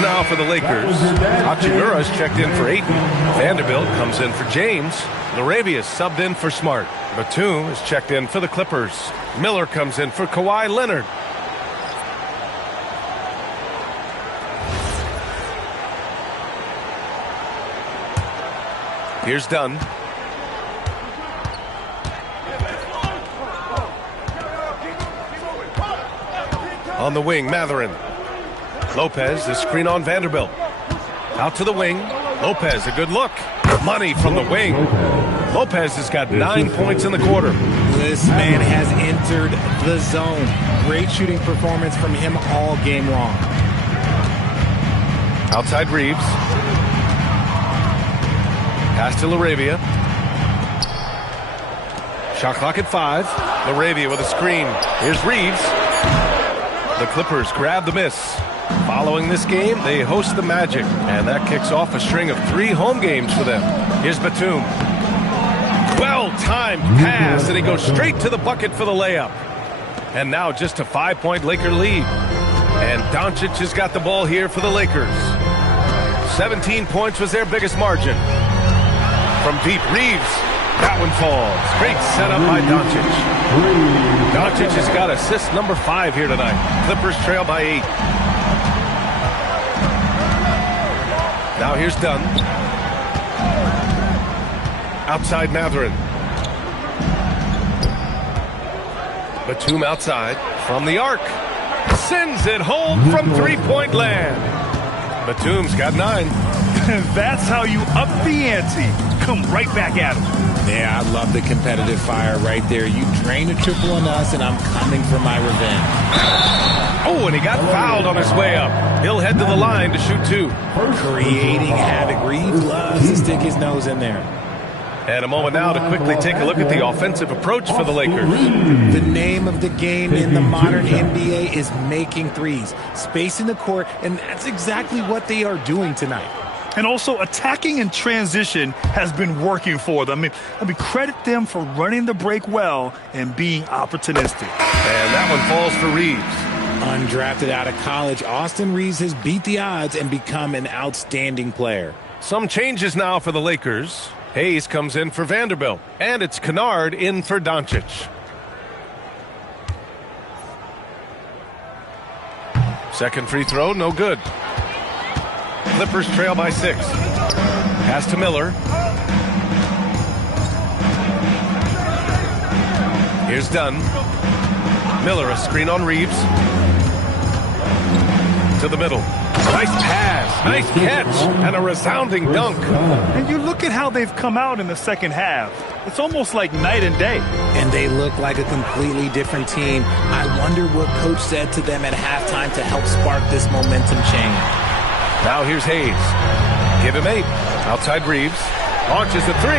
Now for the Lakers. Hachimura's checked in for Ayton. Vanderbilt comes in for James. Larabia's subbed in for Smart. Batum is checked in for the Clippers. Miller comes in for Kawhi Leonard. Here's Dunn. On the wing, Mathurin. Lopez, the screen on Vanderbilt. Out to the wing. Lopez, a good look. Money from the wing. Lopez has got 9 points in the quarter. This man has entered the zone. Great shooting performance from him all game long. Outside Reeves. Pass to Larabia. Shot clock at 5. Larabia with a screen. Here's Reeves. The Clippers grab the miss. Following this game, they host the Magic, and that kicks off a string of 3 home games for them. Here's Batum. Well-timed pass, and he goes straight to the bucket for the layup. And now just a 5-point Laker lead. And Doncic has got the ball here for the Lakers. 17 points was their biggest margin. From deep, Reeves. That one falls. Great setup by Doncic. Doncic has got assist number 5 here tonight. Clippers trail by 8. Now here's Dunn. Outside Mathurin. Batum outside from the arc. Sends it home from 3-point land. Batum's got 9. That's how you up the ante. Come right back at him. Yeah, I love the competitive fire right there. You drain a triple on us, and I'm coming for my revenge. Oh, and he got fouled on his way up. He'll head to the line to shoot 2. Creating havoc. Reeves loves to stick his nose in there. And a moment now to quickly take a look at the offensive approach for the Lakers. The name of the game in the modern NBA is making threes, spacing the court, and that's exactly what they are doing tonight. And also attacking in transition has been working for them. I mean, credit them for running the break well and being opportunistic. And that one falls for Reeves. Undrafted out of college, Austin Reeves has beat the odds and become an outstanding player. Some changes now for the Lakers. Hayes comes in for Vanderbilt, and it's Kunad in for Doncic. Second free throw, no good. Clippers trail by 6. Pass to Miller. Here's Dunn. Miller, a screen on Reeves. To the middle. Nice pass, nice catch, and a resounding dunk. And you look at how they've come out in the second half. It's almost like night and day. And they look like a completely different team. I wonder what coach said to them at halftime to help spark this momentum change. Now here's Hayes. Give him 8. Outside Reeves. Launches the 3.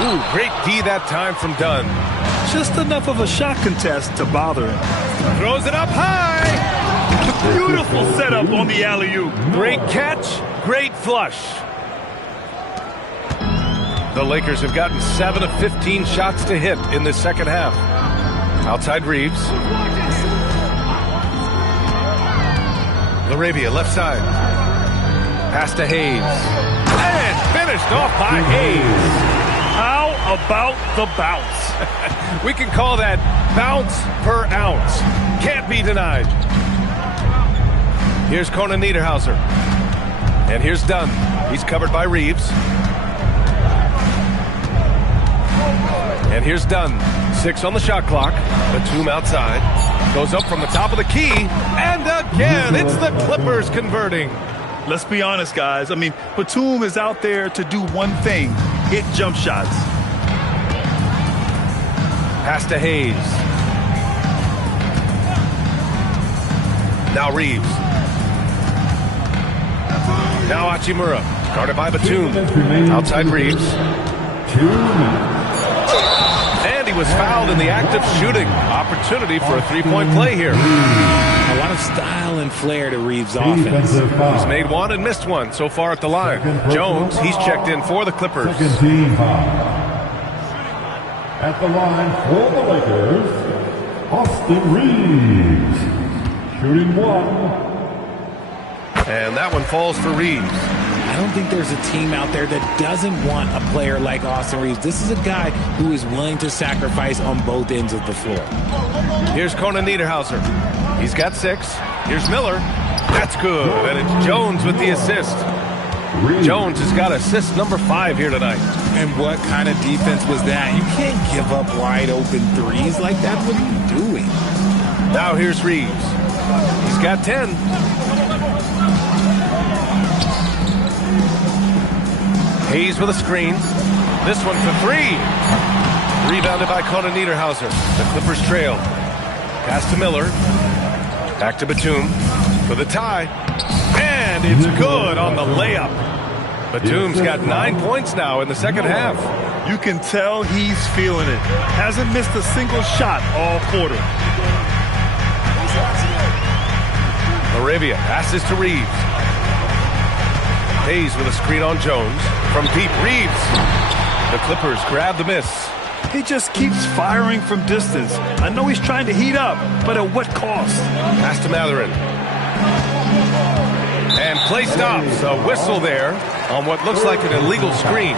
Ooh, great D that time from Dunn. Just enough of a shot contest to bother him. Throws it up high. Beautiful setup on the alley-oop. Great catch, great flush. The Lakers have gotten 7 of 15 shots to hit in this second half. Outside Reeves. LaRavia, left side. Pass to Hayes. And finished off by Hayes. How about the bounce? We can call that bounce per ounce. Can't be denied. Here's Conan Niederhauser. And here's Dunn. He's covered by Reeves. And here's Dunn. 6 on the shot clock. Batum outside. Goes up from the top of the key. And again, it's the Clippers converting. Let's be honest, guys. I mean, Batum is out there to do one thing. Hit jump shots. Pass to Hayes. Now Reeves. Now Hachimura. Guarded by Batum. Outside Reeves. 2 minutes. And he was fouled in the act of shooting. Opportunity for a three-point play here. A lot of style and flair to Reeves' offense. He's made one and missed one so far at the line. Jones, he's checked in for the Clippers. Second team foul. At the line for the Lakers, Austin Reeves. Shooting 1. And that one falls for Reeves. I don't think there's a team out there that doesn't want a player like Austin Reeves. This is a guy who is willing to sacrifice on both ends of the floor. Here's Conan Niederhauser. He's got 6. Here's Miller. That's good. And it's Jones with the assist. Jones has got assist number 5 here tonight. And what kind of defense was that? You can't give up wide open threes like that. What are you doing? Now here's Reeves. He's got 10. Hayes with a screen. This one for 3. Rebounded by Conan Niederhauser. The Clippers trail. Pass to Miller. Back to Batum for the tie. And it's good on the layup. Batum's got 9 points now in the second half. You can tell he's feeling it. Hasn't missed a single shot all quarter. LaRavia passes to Reeves. Hayes with a screen on Jones. From deep, Reeves. The Clippers grab the miss. He just keeps firing from distance. I know he's trying to heat up, but at what cost? Pass to Mathurin. And play stops. A whistle there on what looks like an illegal screen.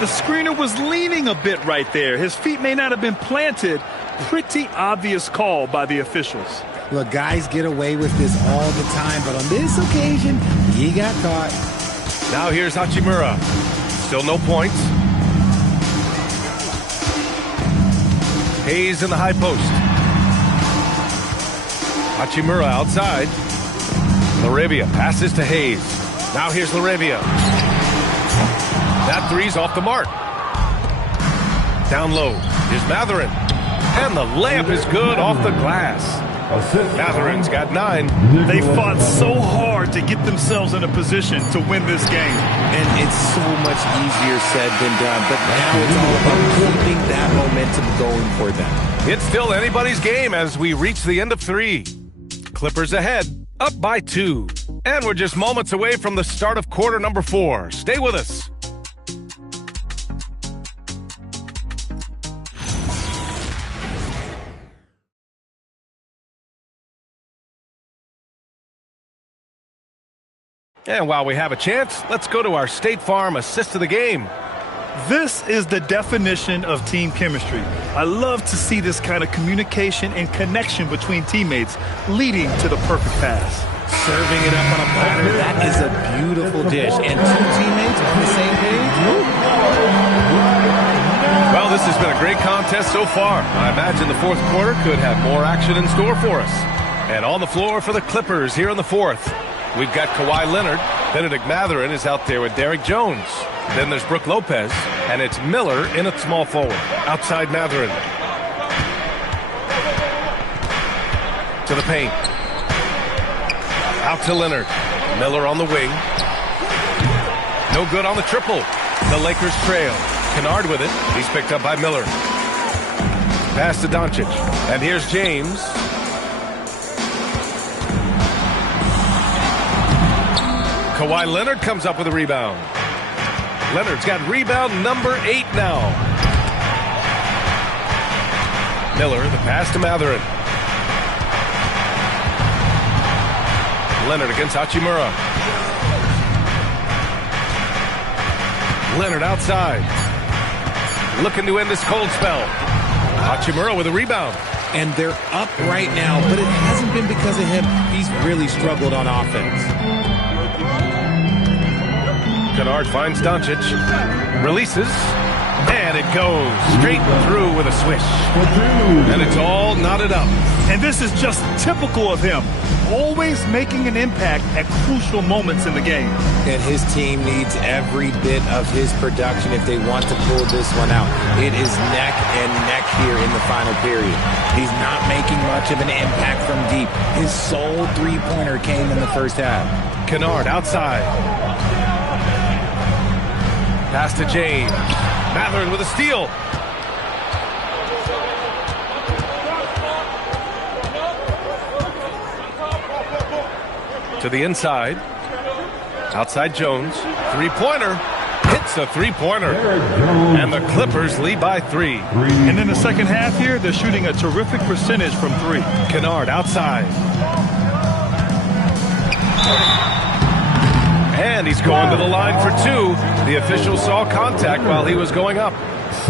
The screener was leaning a bit right there. His feet may not have been planted. Pretty obvious call by the officials. Look, guys get away with this all the time, but on this occasion, he got caught. Now here's Hachimura. Still no points. Hayes in the high post. Hachimura outside. LaRavia passes to Hayes. Now here's LaRavia. That three's off the mark. Down low. Here's Mathurin. And the layup is good off the glass. Matherin's got 9. They fought so hard to get themselves in a position to win this game. And it's so much easier said than done. But now it's all about keeping that momentum going for them. It's still anybody's game as we reach the end of 3. Clippers ahead, up by 2. And we're just moments away from the start of quarter number 4. Stay with us. And while we have a chance, let's go to our State Farm assist of the game. This is the definition of team chemistry. I love to see this kind of communication and connection between teammates leading to the perfect pass. Serving it up on a platter, that is a beautiful dish. And 2 teammates on the same page? Well, this has been a great contest so far. I imagine the fourth quarter could have more action in store for us. And on the floor for the Clippers here in the fourth. We've got Kawhi Leonard. Benedict Mathurin is out there with Derrick Jones. Then there's Brook Lopez, and it's Miller in at small forward. Outside Mathurin. To the paint. Out to Leonard. Miller on the wing. No good on the triple. The Lakers trail. Kennard with it. He's picked up by Miller. pass to Doncic. And here's James. Kawhi Leonard comes up with a rebound. Leonard's got rebound number 8 now. Miller, the pass to Mathurin. Leonard against Hachimura. Leonard outside. Looking to end this cold spell. Hachimura with a rebound. And they're up right now, but it hasn't been because of him. He's really struggled on offense. Kunad finds Doncic. Releases. And it goes straight through with a swish. And it's all knotted up. And this is just typical of him. Always making an impact at crucial moments in the game. And his team needs every bit of his production if they want to pull this one out. It is neck and neck here in the final period. He's not making much of an impact from deep. His sole three-pointer came in the first half. Kunad outside. Pass to James. Mathurin with a steal. To the inside. Outside Jones. Three-pointer. Hits a three-pointer. And the Clippers lead by 3. And in the second half here, they're shooting a terrific percentage from 3. Kunad outside. And he's going to the line for 2. The official saw contact while he was going up.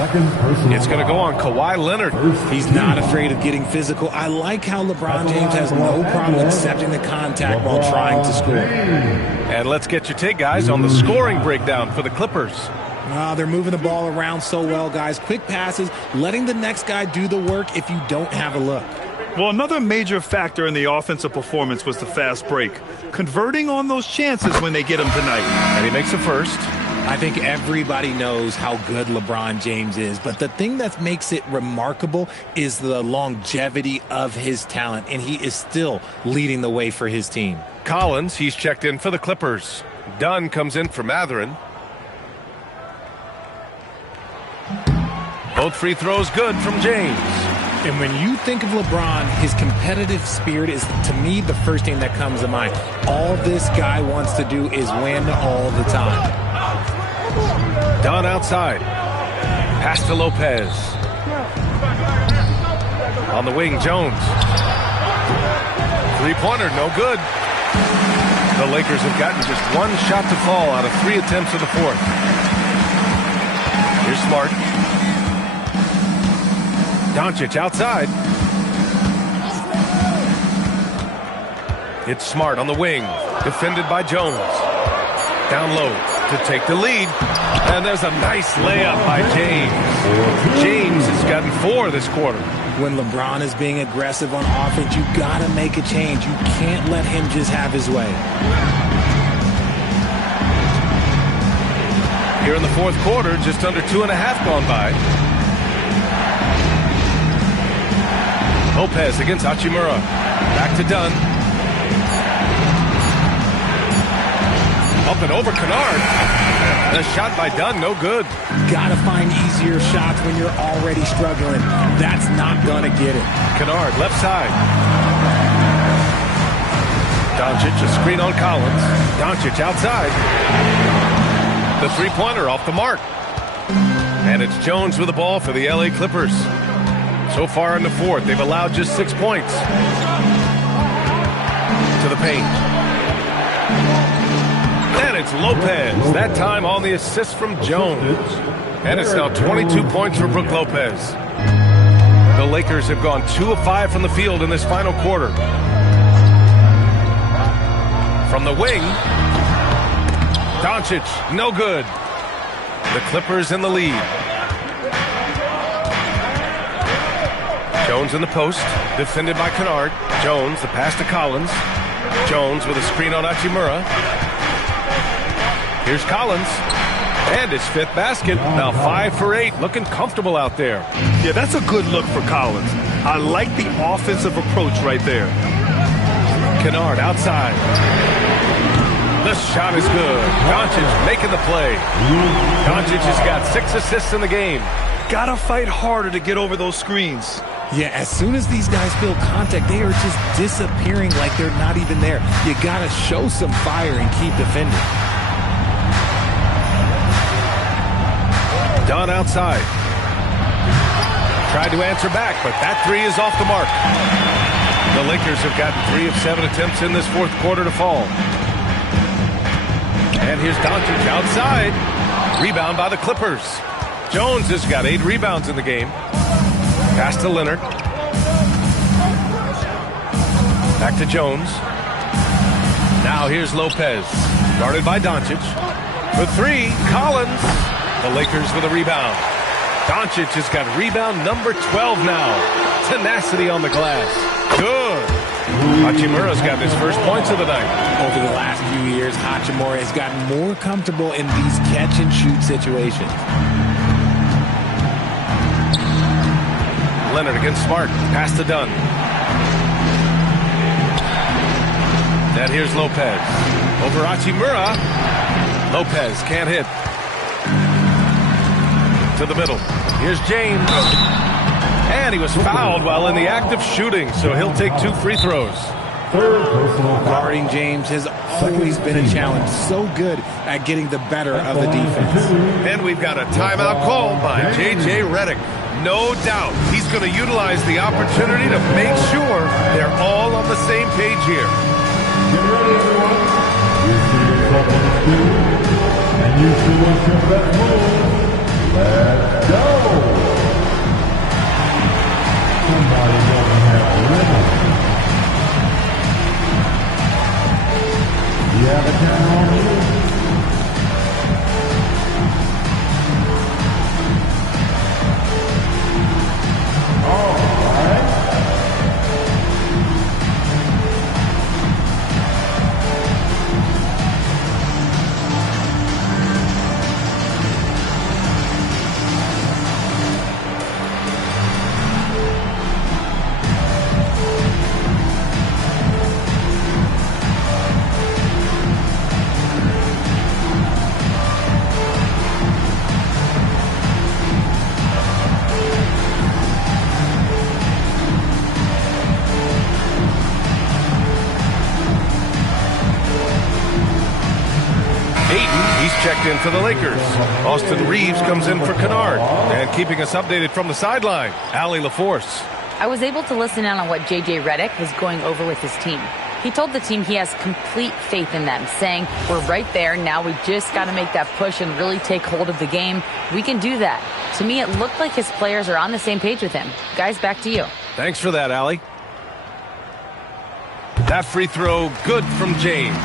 It's going to go on Kawhi Leonard. He's not afraid of getting physical. I like how LeBron James has no problem accepting the contact while trying to score. And let's get your take, guys, on the scoring breakdown for the Clippers. They're moving the ball around so well, guys. Quick passes, letting the next guy do the work if you don't have a look. Well, another major factor in the offensive performance was the fast break. Converting on those chances when they get them tonight. And he makes the first. I think everybody knows how good LeBron James is, but the thing that makes it remarkable is the longevity of his talent, and he is still leading the way for his team. Collins, he's checked in for the Clippers. Dunn comes in for Mathurin. Both free throws good from James. And when you think of LeBron, his competitive spirit is, to me, the first thing that comes to mind. All this guy wants to do is win all the time. Dunn outside. Pass to Lopez. On the wing, Jones. Three-pointer, no good. The Lakers have gotten just one shot to fall out of 3 attempts in the fourth. Here's Smart. Doncic outside. It's Smart on the wing. Defended by Jones. Down low to take the lead. And there's a nice layup by James. James has gotten 4 this quarter. When LeBron is being aggressive on offense, you got to make a change. You can't let him just have his way. Here in the fourth quarter, just under 2.5 gone by. Lopez against Hachimura. Back to Dunn. Up and over Kunad. The shot by Dunn, no good. Got to find easier shots when you're already struggling. That's not going to get it. Kunad, left side. Doncic, a screen on Collins. Doncic outside. The three-pointer off the mark. And it's Jones with the ball for the LA Clippers. So far in the fourth, they've allowed just 6 points. To the paint. And it's Lopez. That time on the assist from Jones. And it's now 22 points for Brook Lopez. The Lakers have gone 2 of 5 from the field in this final quarter. From the wing. Doncic, no good. The Clippers in the lead. Jones in the post, defended by Kunad. Jones, the pass to Collins. Jones with a screen on Hachimura. Here's Collins. And his 5th basket. Now 5 for 8. Looking comfortable out there. Yeah, that's a good look for Collins. I like the offensive approach right there. Kunad outside. The shot is good. Doncic making the play. Doncic has got 6 assists in the game. gotta fight harder to get over those screens. Yeah, as soon as these guys feel contact, they are just disappearing like they're not even there. You gotta show some fire and keep defending. Dunn outside. Tried to answer back, but that three is off the mark. The Lakers have gotten 3 of 7 attempts in this fourth quarter to fall. And here's Doncic outside. Rebound by the Clippers. Jones has got 8 rebounds in the game. Pass to Leonard. Back to Jones. Now here's Lopez. Guarded by Doncic. For 3, Collins. The Lakers with a rebound. Doncic has got rebound number 12 now. Tenacity on the glass. Good. Hachimura's got his first points of the night. Over the last few years, Hachimura has gotten more comfortable in these catch-and-shoot situations. Leonard against Smart. Pass to Dunn. Then here's Lopez. Over Hachimura. Lopez can't hit. To the middle. Here's James. And he was fouled while in the act of shooting, so he'll take 2 free throws. Guarding James has always been a challenge. So good at getting the better of the defense. And we've got a timeout called by J.J. Redick. No doubt he's going to utilize the opportunity to make sure they're all on the same page here. Get ready, everyone. You see yourself on the field, and you see what's your best move. Let's go! Somebody doesn't have a rhythm. You have a time on you. All right. Checked in for the Lakers. Austin Reeves comes in for Kunad. And keeping us updated from the sideline, Allie LaForce. I was able to listen in on what J.J. Redick was going over with his team. He told the team he has complete faith in them, saying, we're right there, now we just got to make that push and really take hold of the game. We can do that. To me, it looked like his players are on the same page with him. Guys, back to you. Thanks for that, Allie. That free throw, good from James.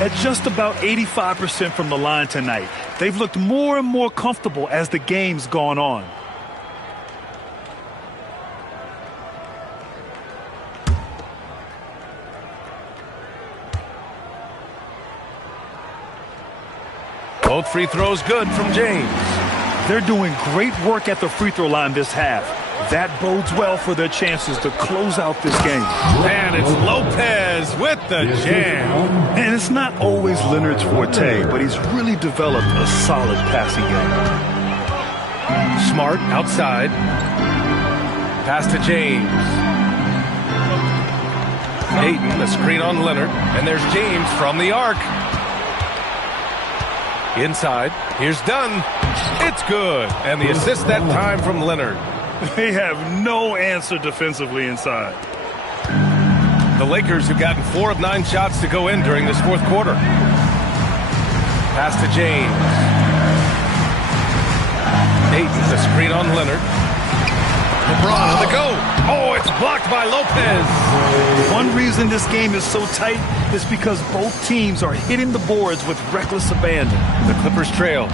At just about 85% from the line tonight. They've looked more and more comfortable as the game's gone on. Both free throws good from James. They're doing great work at the free throw line this half. That bodes well for their chances to close out this game. And it's Lopez with the jam. And it's not always Leonard's forte, but he's really developed a solid passing game. Smart outside. Pass to James. Ayton, the screen on Leonard. And there's James from the arc. Inside. Here's Dunn. It's good. And the assist that time from Leonard. They have no answer defensively inside. The Lakers have gotten 4 of 9 shots to go in during this fourth quarter. Pass to James. Ayton, the screen on Leonard. LeBron on the go. Oh, it's blocked by Lopez. One reason this game is so tight is because both teams are hitting the boards with reckless abandon. The Clippers trail.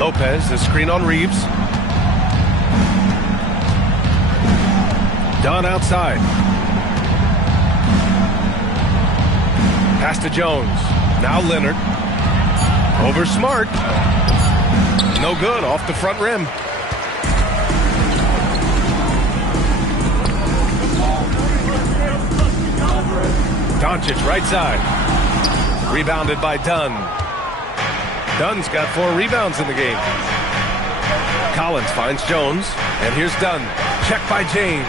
Lopez, the screen on Reeves. Dunn outside. Pass to Jones. Now Leonard. Over Smart. No good, off the front rim. Doncic right side. Rebounded by Dunn. Dunn's got 4 rebounds in the game. Collins finds Jones, and here's Dunn. Check by James.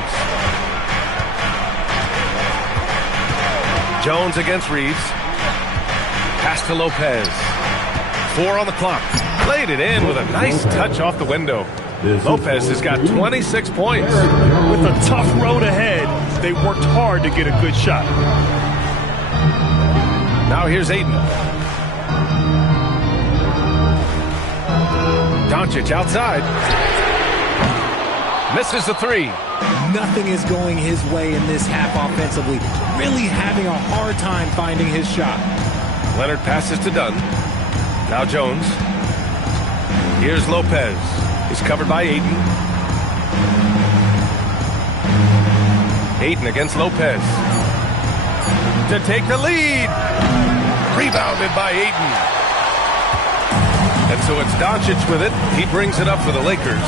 Jones against Reeves. Pass to Lopez. 4 on the clock. Played it in with a nice touch off the window. Lopez has got 26 points. With a tough road ahead, they worked hard to get a good shot. Now here's Ayton. Doncic outside. Misses the 3. Nothing is going his way in this half offensively. Really having a hard time finding his shot. Leonard passes to Dunn. Now Jones. Here's Lopez. He's covered by Ayton. Ayton against Lopez. To take the lead. Rebounded by Ayton. And so it's Doncic with it. He brings it up for the Lakers.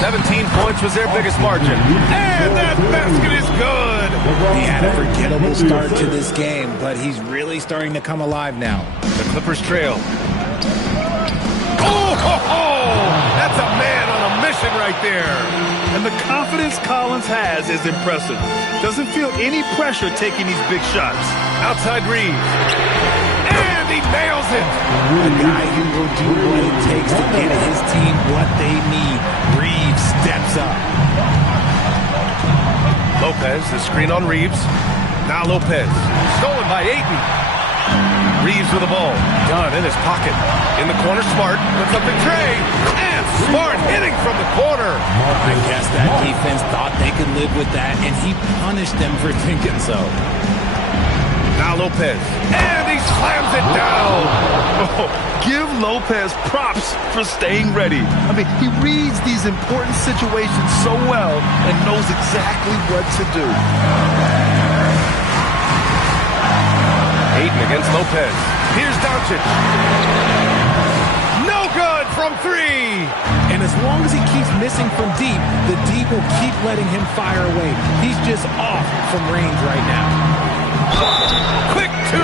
17 points was their biggest margin. And that basket is good. He had a forgettable start to this game, but he's really starting to come alive now. The Clippers trail. Oh, ho, ho! That's a man on a mission right there. And the confidence Collins has is impressive. Doesn't feel any pressure taking these big shots. Outside Reeves. And he nails it. A guy who will do what it takes to get his team what they need. Reeves steps up. Lopez, the screen on Reeves. Now Lopez. Stolen by Ayton. Reeves with the ball. Dunn in his pocket. In the corner, Smart. Puts up the tray. And Smart hitting from the corner. I guess that defense thought they could live with that, and he punished them for thinking so. Now Lopez. And he slams it down. Oh, give Lopez props for staying ready. I mean, he reads these important situations so well and knows exactly what to do. Ayton against Lopez. Here's Doncic. No good from 3. And as long as he keeps missing from deep, the deep will keep letting him fire away. He's just off from range right now. Quick 2.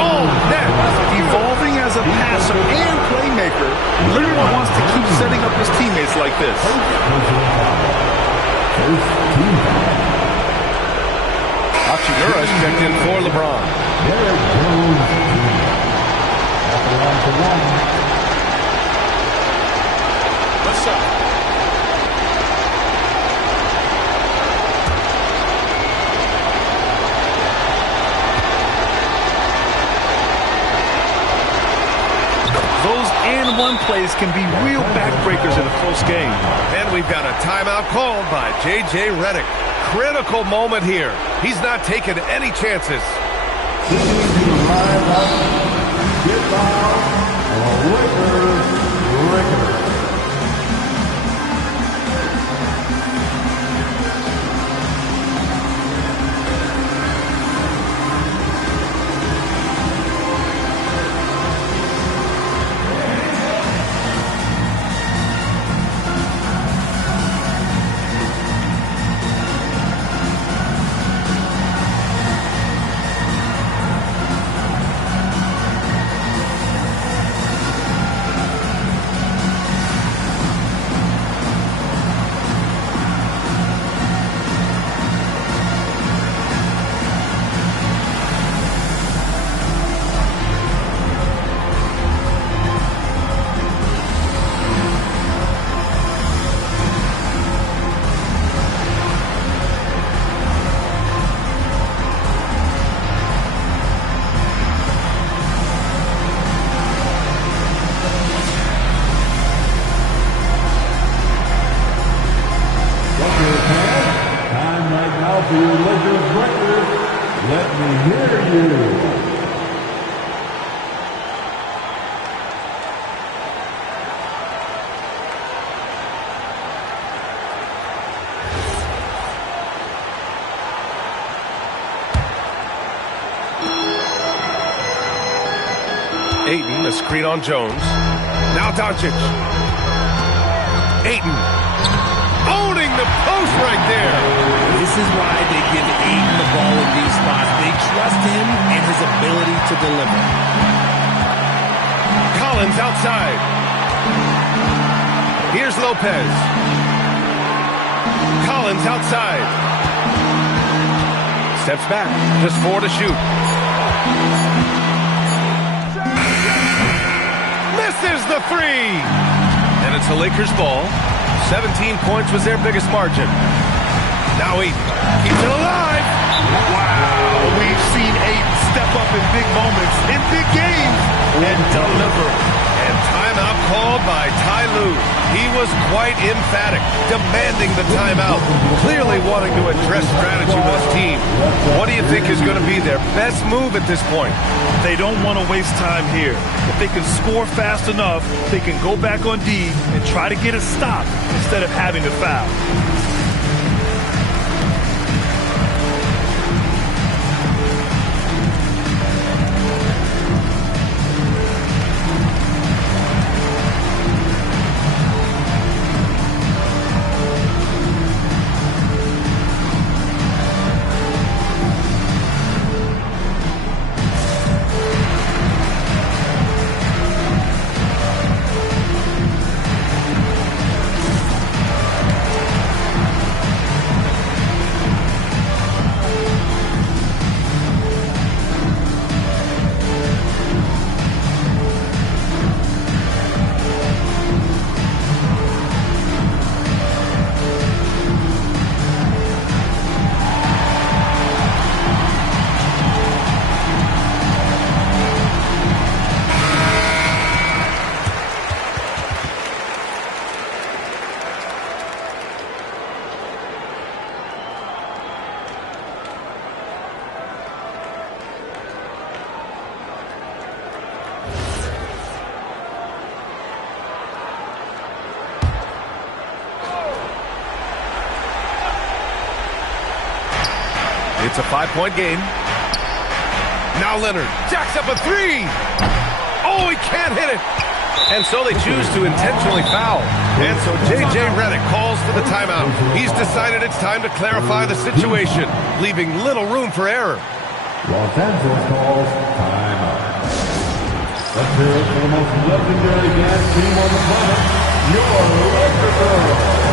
Oh, net. Evolving as a passer and playmaker, Leonard wants to keep setting up his teammates like this. Hachimura is checked in for LeBron. Let's shot. Those and one plays can be real backbreakers in a close game. And we've got a timeout called by J.J. Redick. Critical moment here. He's not taking any chances. Ayton, a screen on Jones. Now Doncic. Ayton. Owning the post right there. This is why they give Ayton the ball in these spots. They trust him and his ability to deliver. Collins outside. Here's Lopez. Collins outside. Steps back. Just 4 to shoot. Misses the 3. And it's a Lakers ball. 17 points was their biggest margin. Now he keeps it alive. Wow, we've seen Ayton step up in big moments, in big games, and deliver. And timeout called by Ty Lue. He was quite emphatic, demanding the timeout, clearly wanting to address strategy with his team. What do you think is going to be their best move at this point? They don't want to waste time here. If they can score fast enough, they can go back on D and try to get a stop instead of having to foul. It's a 5-point game. Now Leonard jacks up a 3. Oh, he can't hit it. And so they choose to intentionally foul. And so J.J. Redick calls for the timeout. He's decided it's time to clarify the situation, leaving little room for error. Los Angeles calls timeout. Let's hear it for the most legendary gas team on the planet, your Lakers.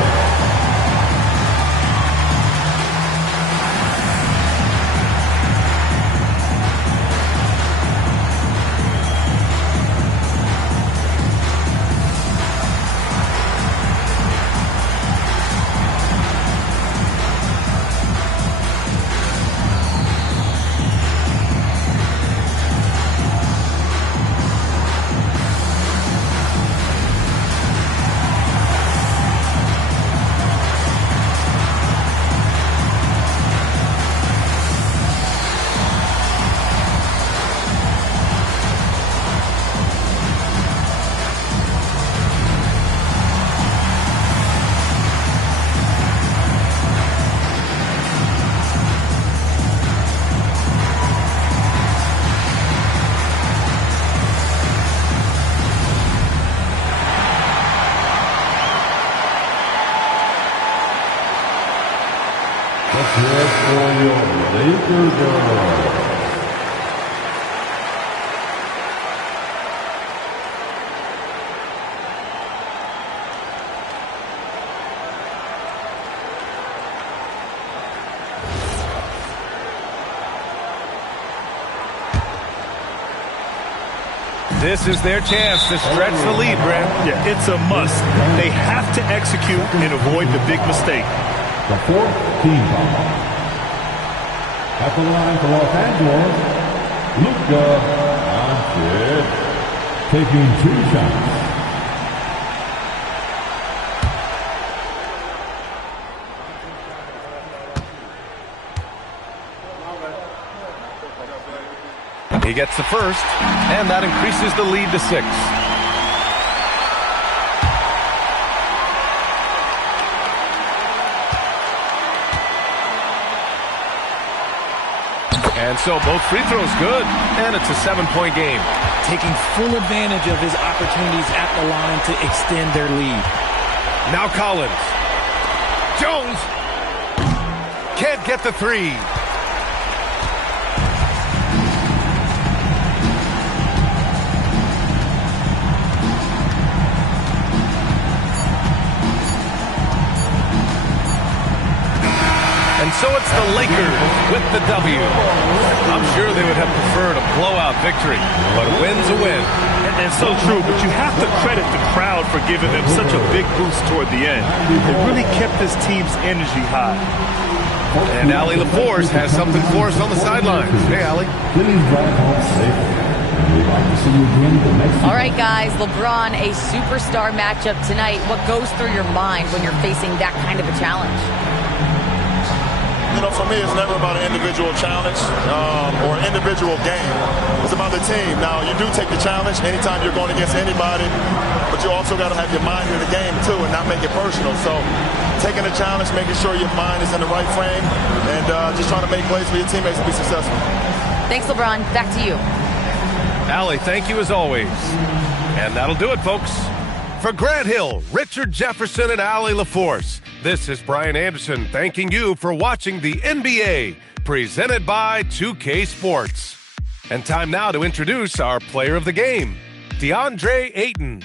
This is their chance to stretch the lead, Brent. Yeah, it's a must. They have to execute and avoid the big mistake. The 4th team foul. At the line for Los Angeles, Luka Doncic taking 2 shots. He gets the first, and that increases the lead to 6. And so both free throws good, and it's a 7-point game. Taking full advantage of his opportunities at the line to extend their lead. Now Collins. Jones can't get the 3. so it's the Lakers with the W. I'm sure they would have preferred a blowout victory, but a win's a win. And so true, but you have to credit the crowd for giving them such a big boost toward the end. It really kept this team's energy high. And Allie LaForce has something for us on the sidelines. Hey, Allie. Please drive home safely. We'd like to see you again the next All right, guys, LeBron, a superstar matchup tonight. What goes through your mind when you're facing that kind of a challenge? You know, for me, it's never about an individual challenge or an individual game. It's about the team. Now, you do take the challenge anytime you're going against anybody, but you also got to have your mind in the game, too, and not make it personal. So taking the challenge, making sure your mind is in the right frame, and just trying to make plays for your teammates to be successful. Thanks, LeBron. Back to you. Allie, thank you as always. And that'll do it, folks. For Grant Hill, Richard Jefferson, and Allie LaForce, this is Brian Anderson thanking you for watching the NBA, presented by 2K Sports. And time now to introduce our player of the game, DeAndre Ayton.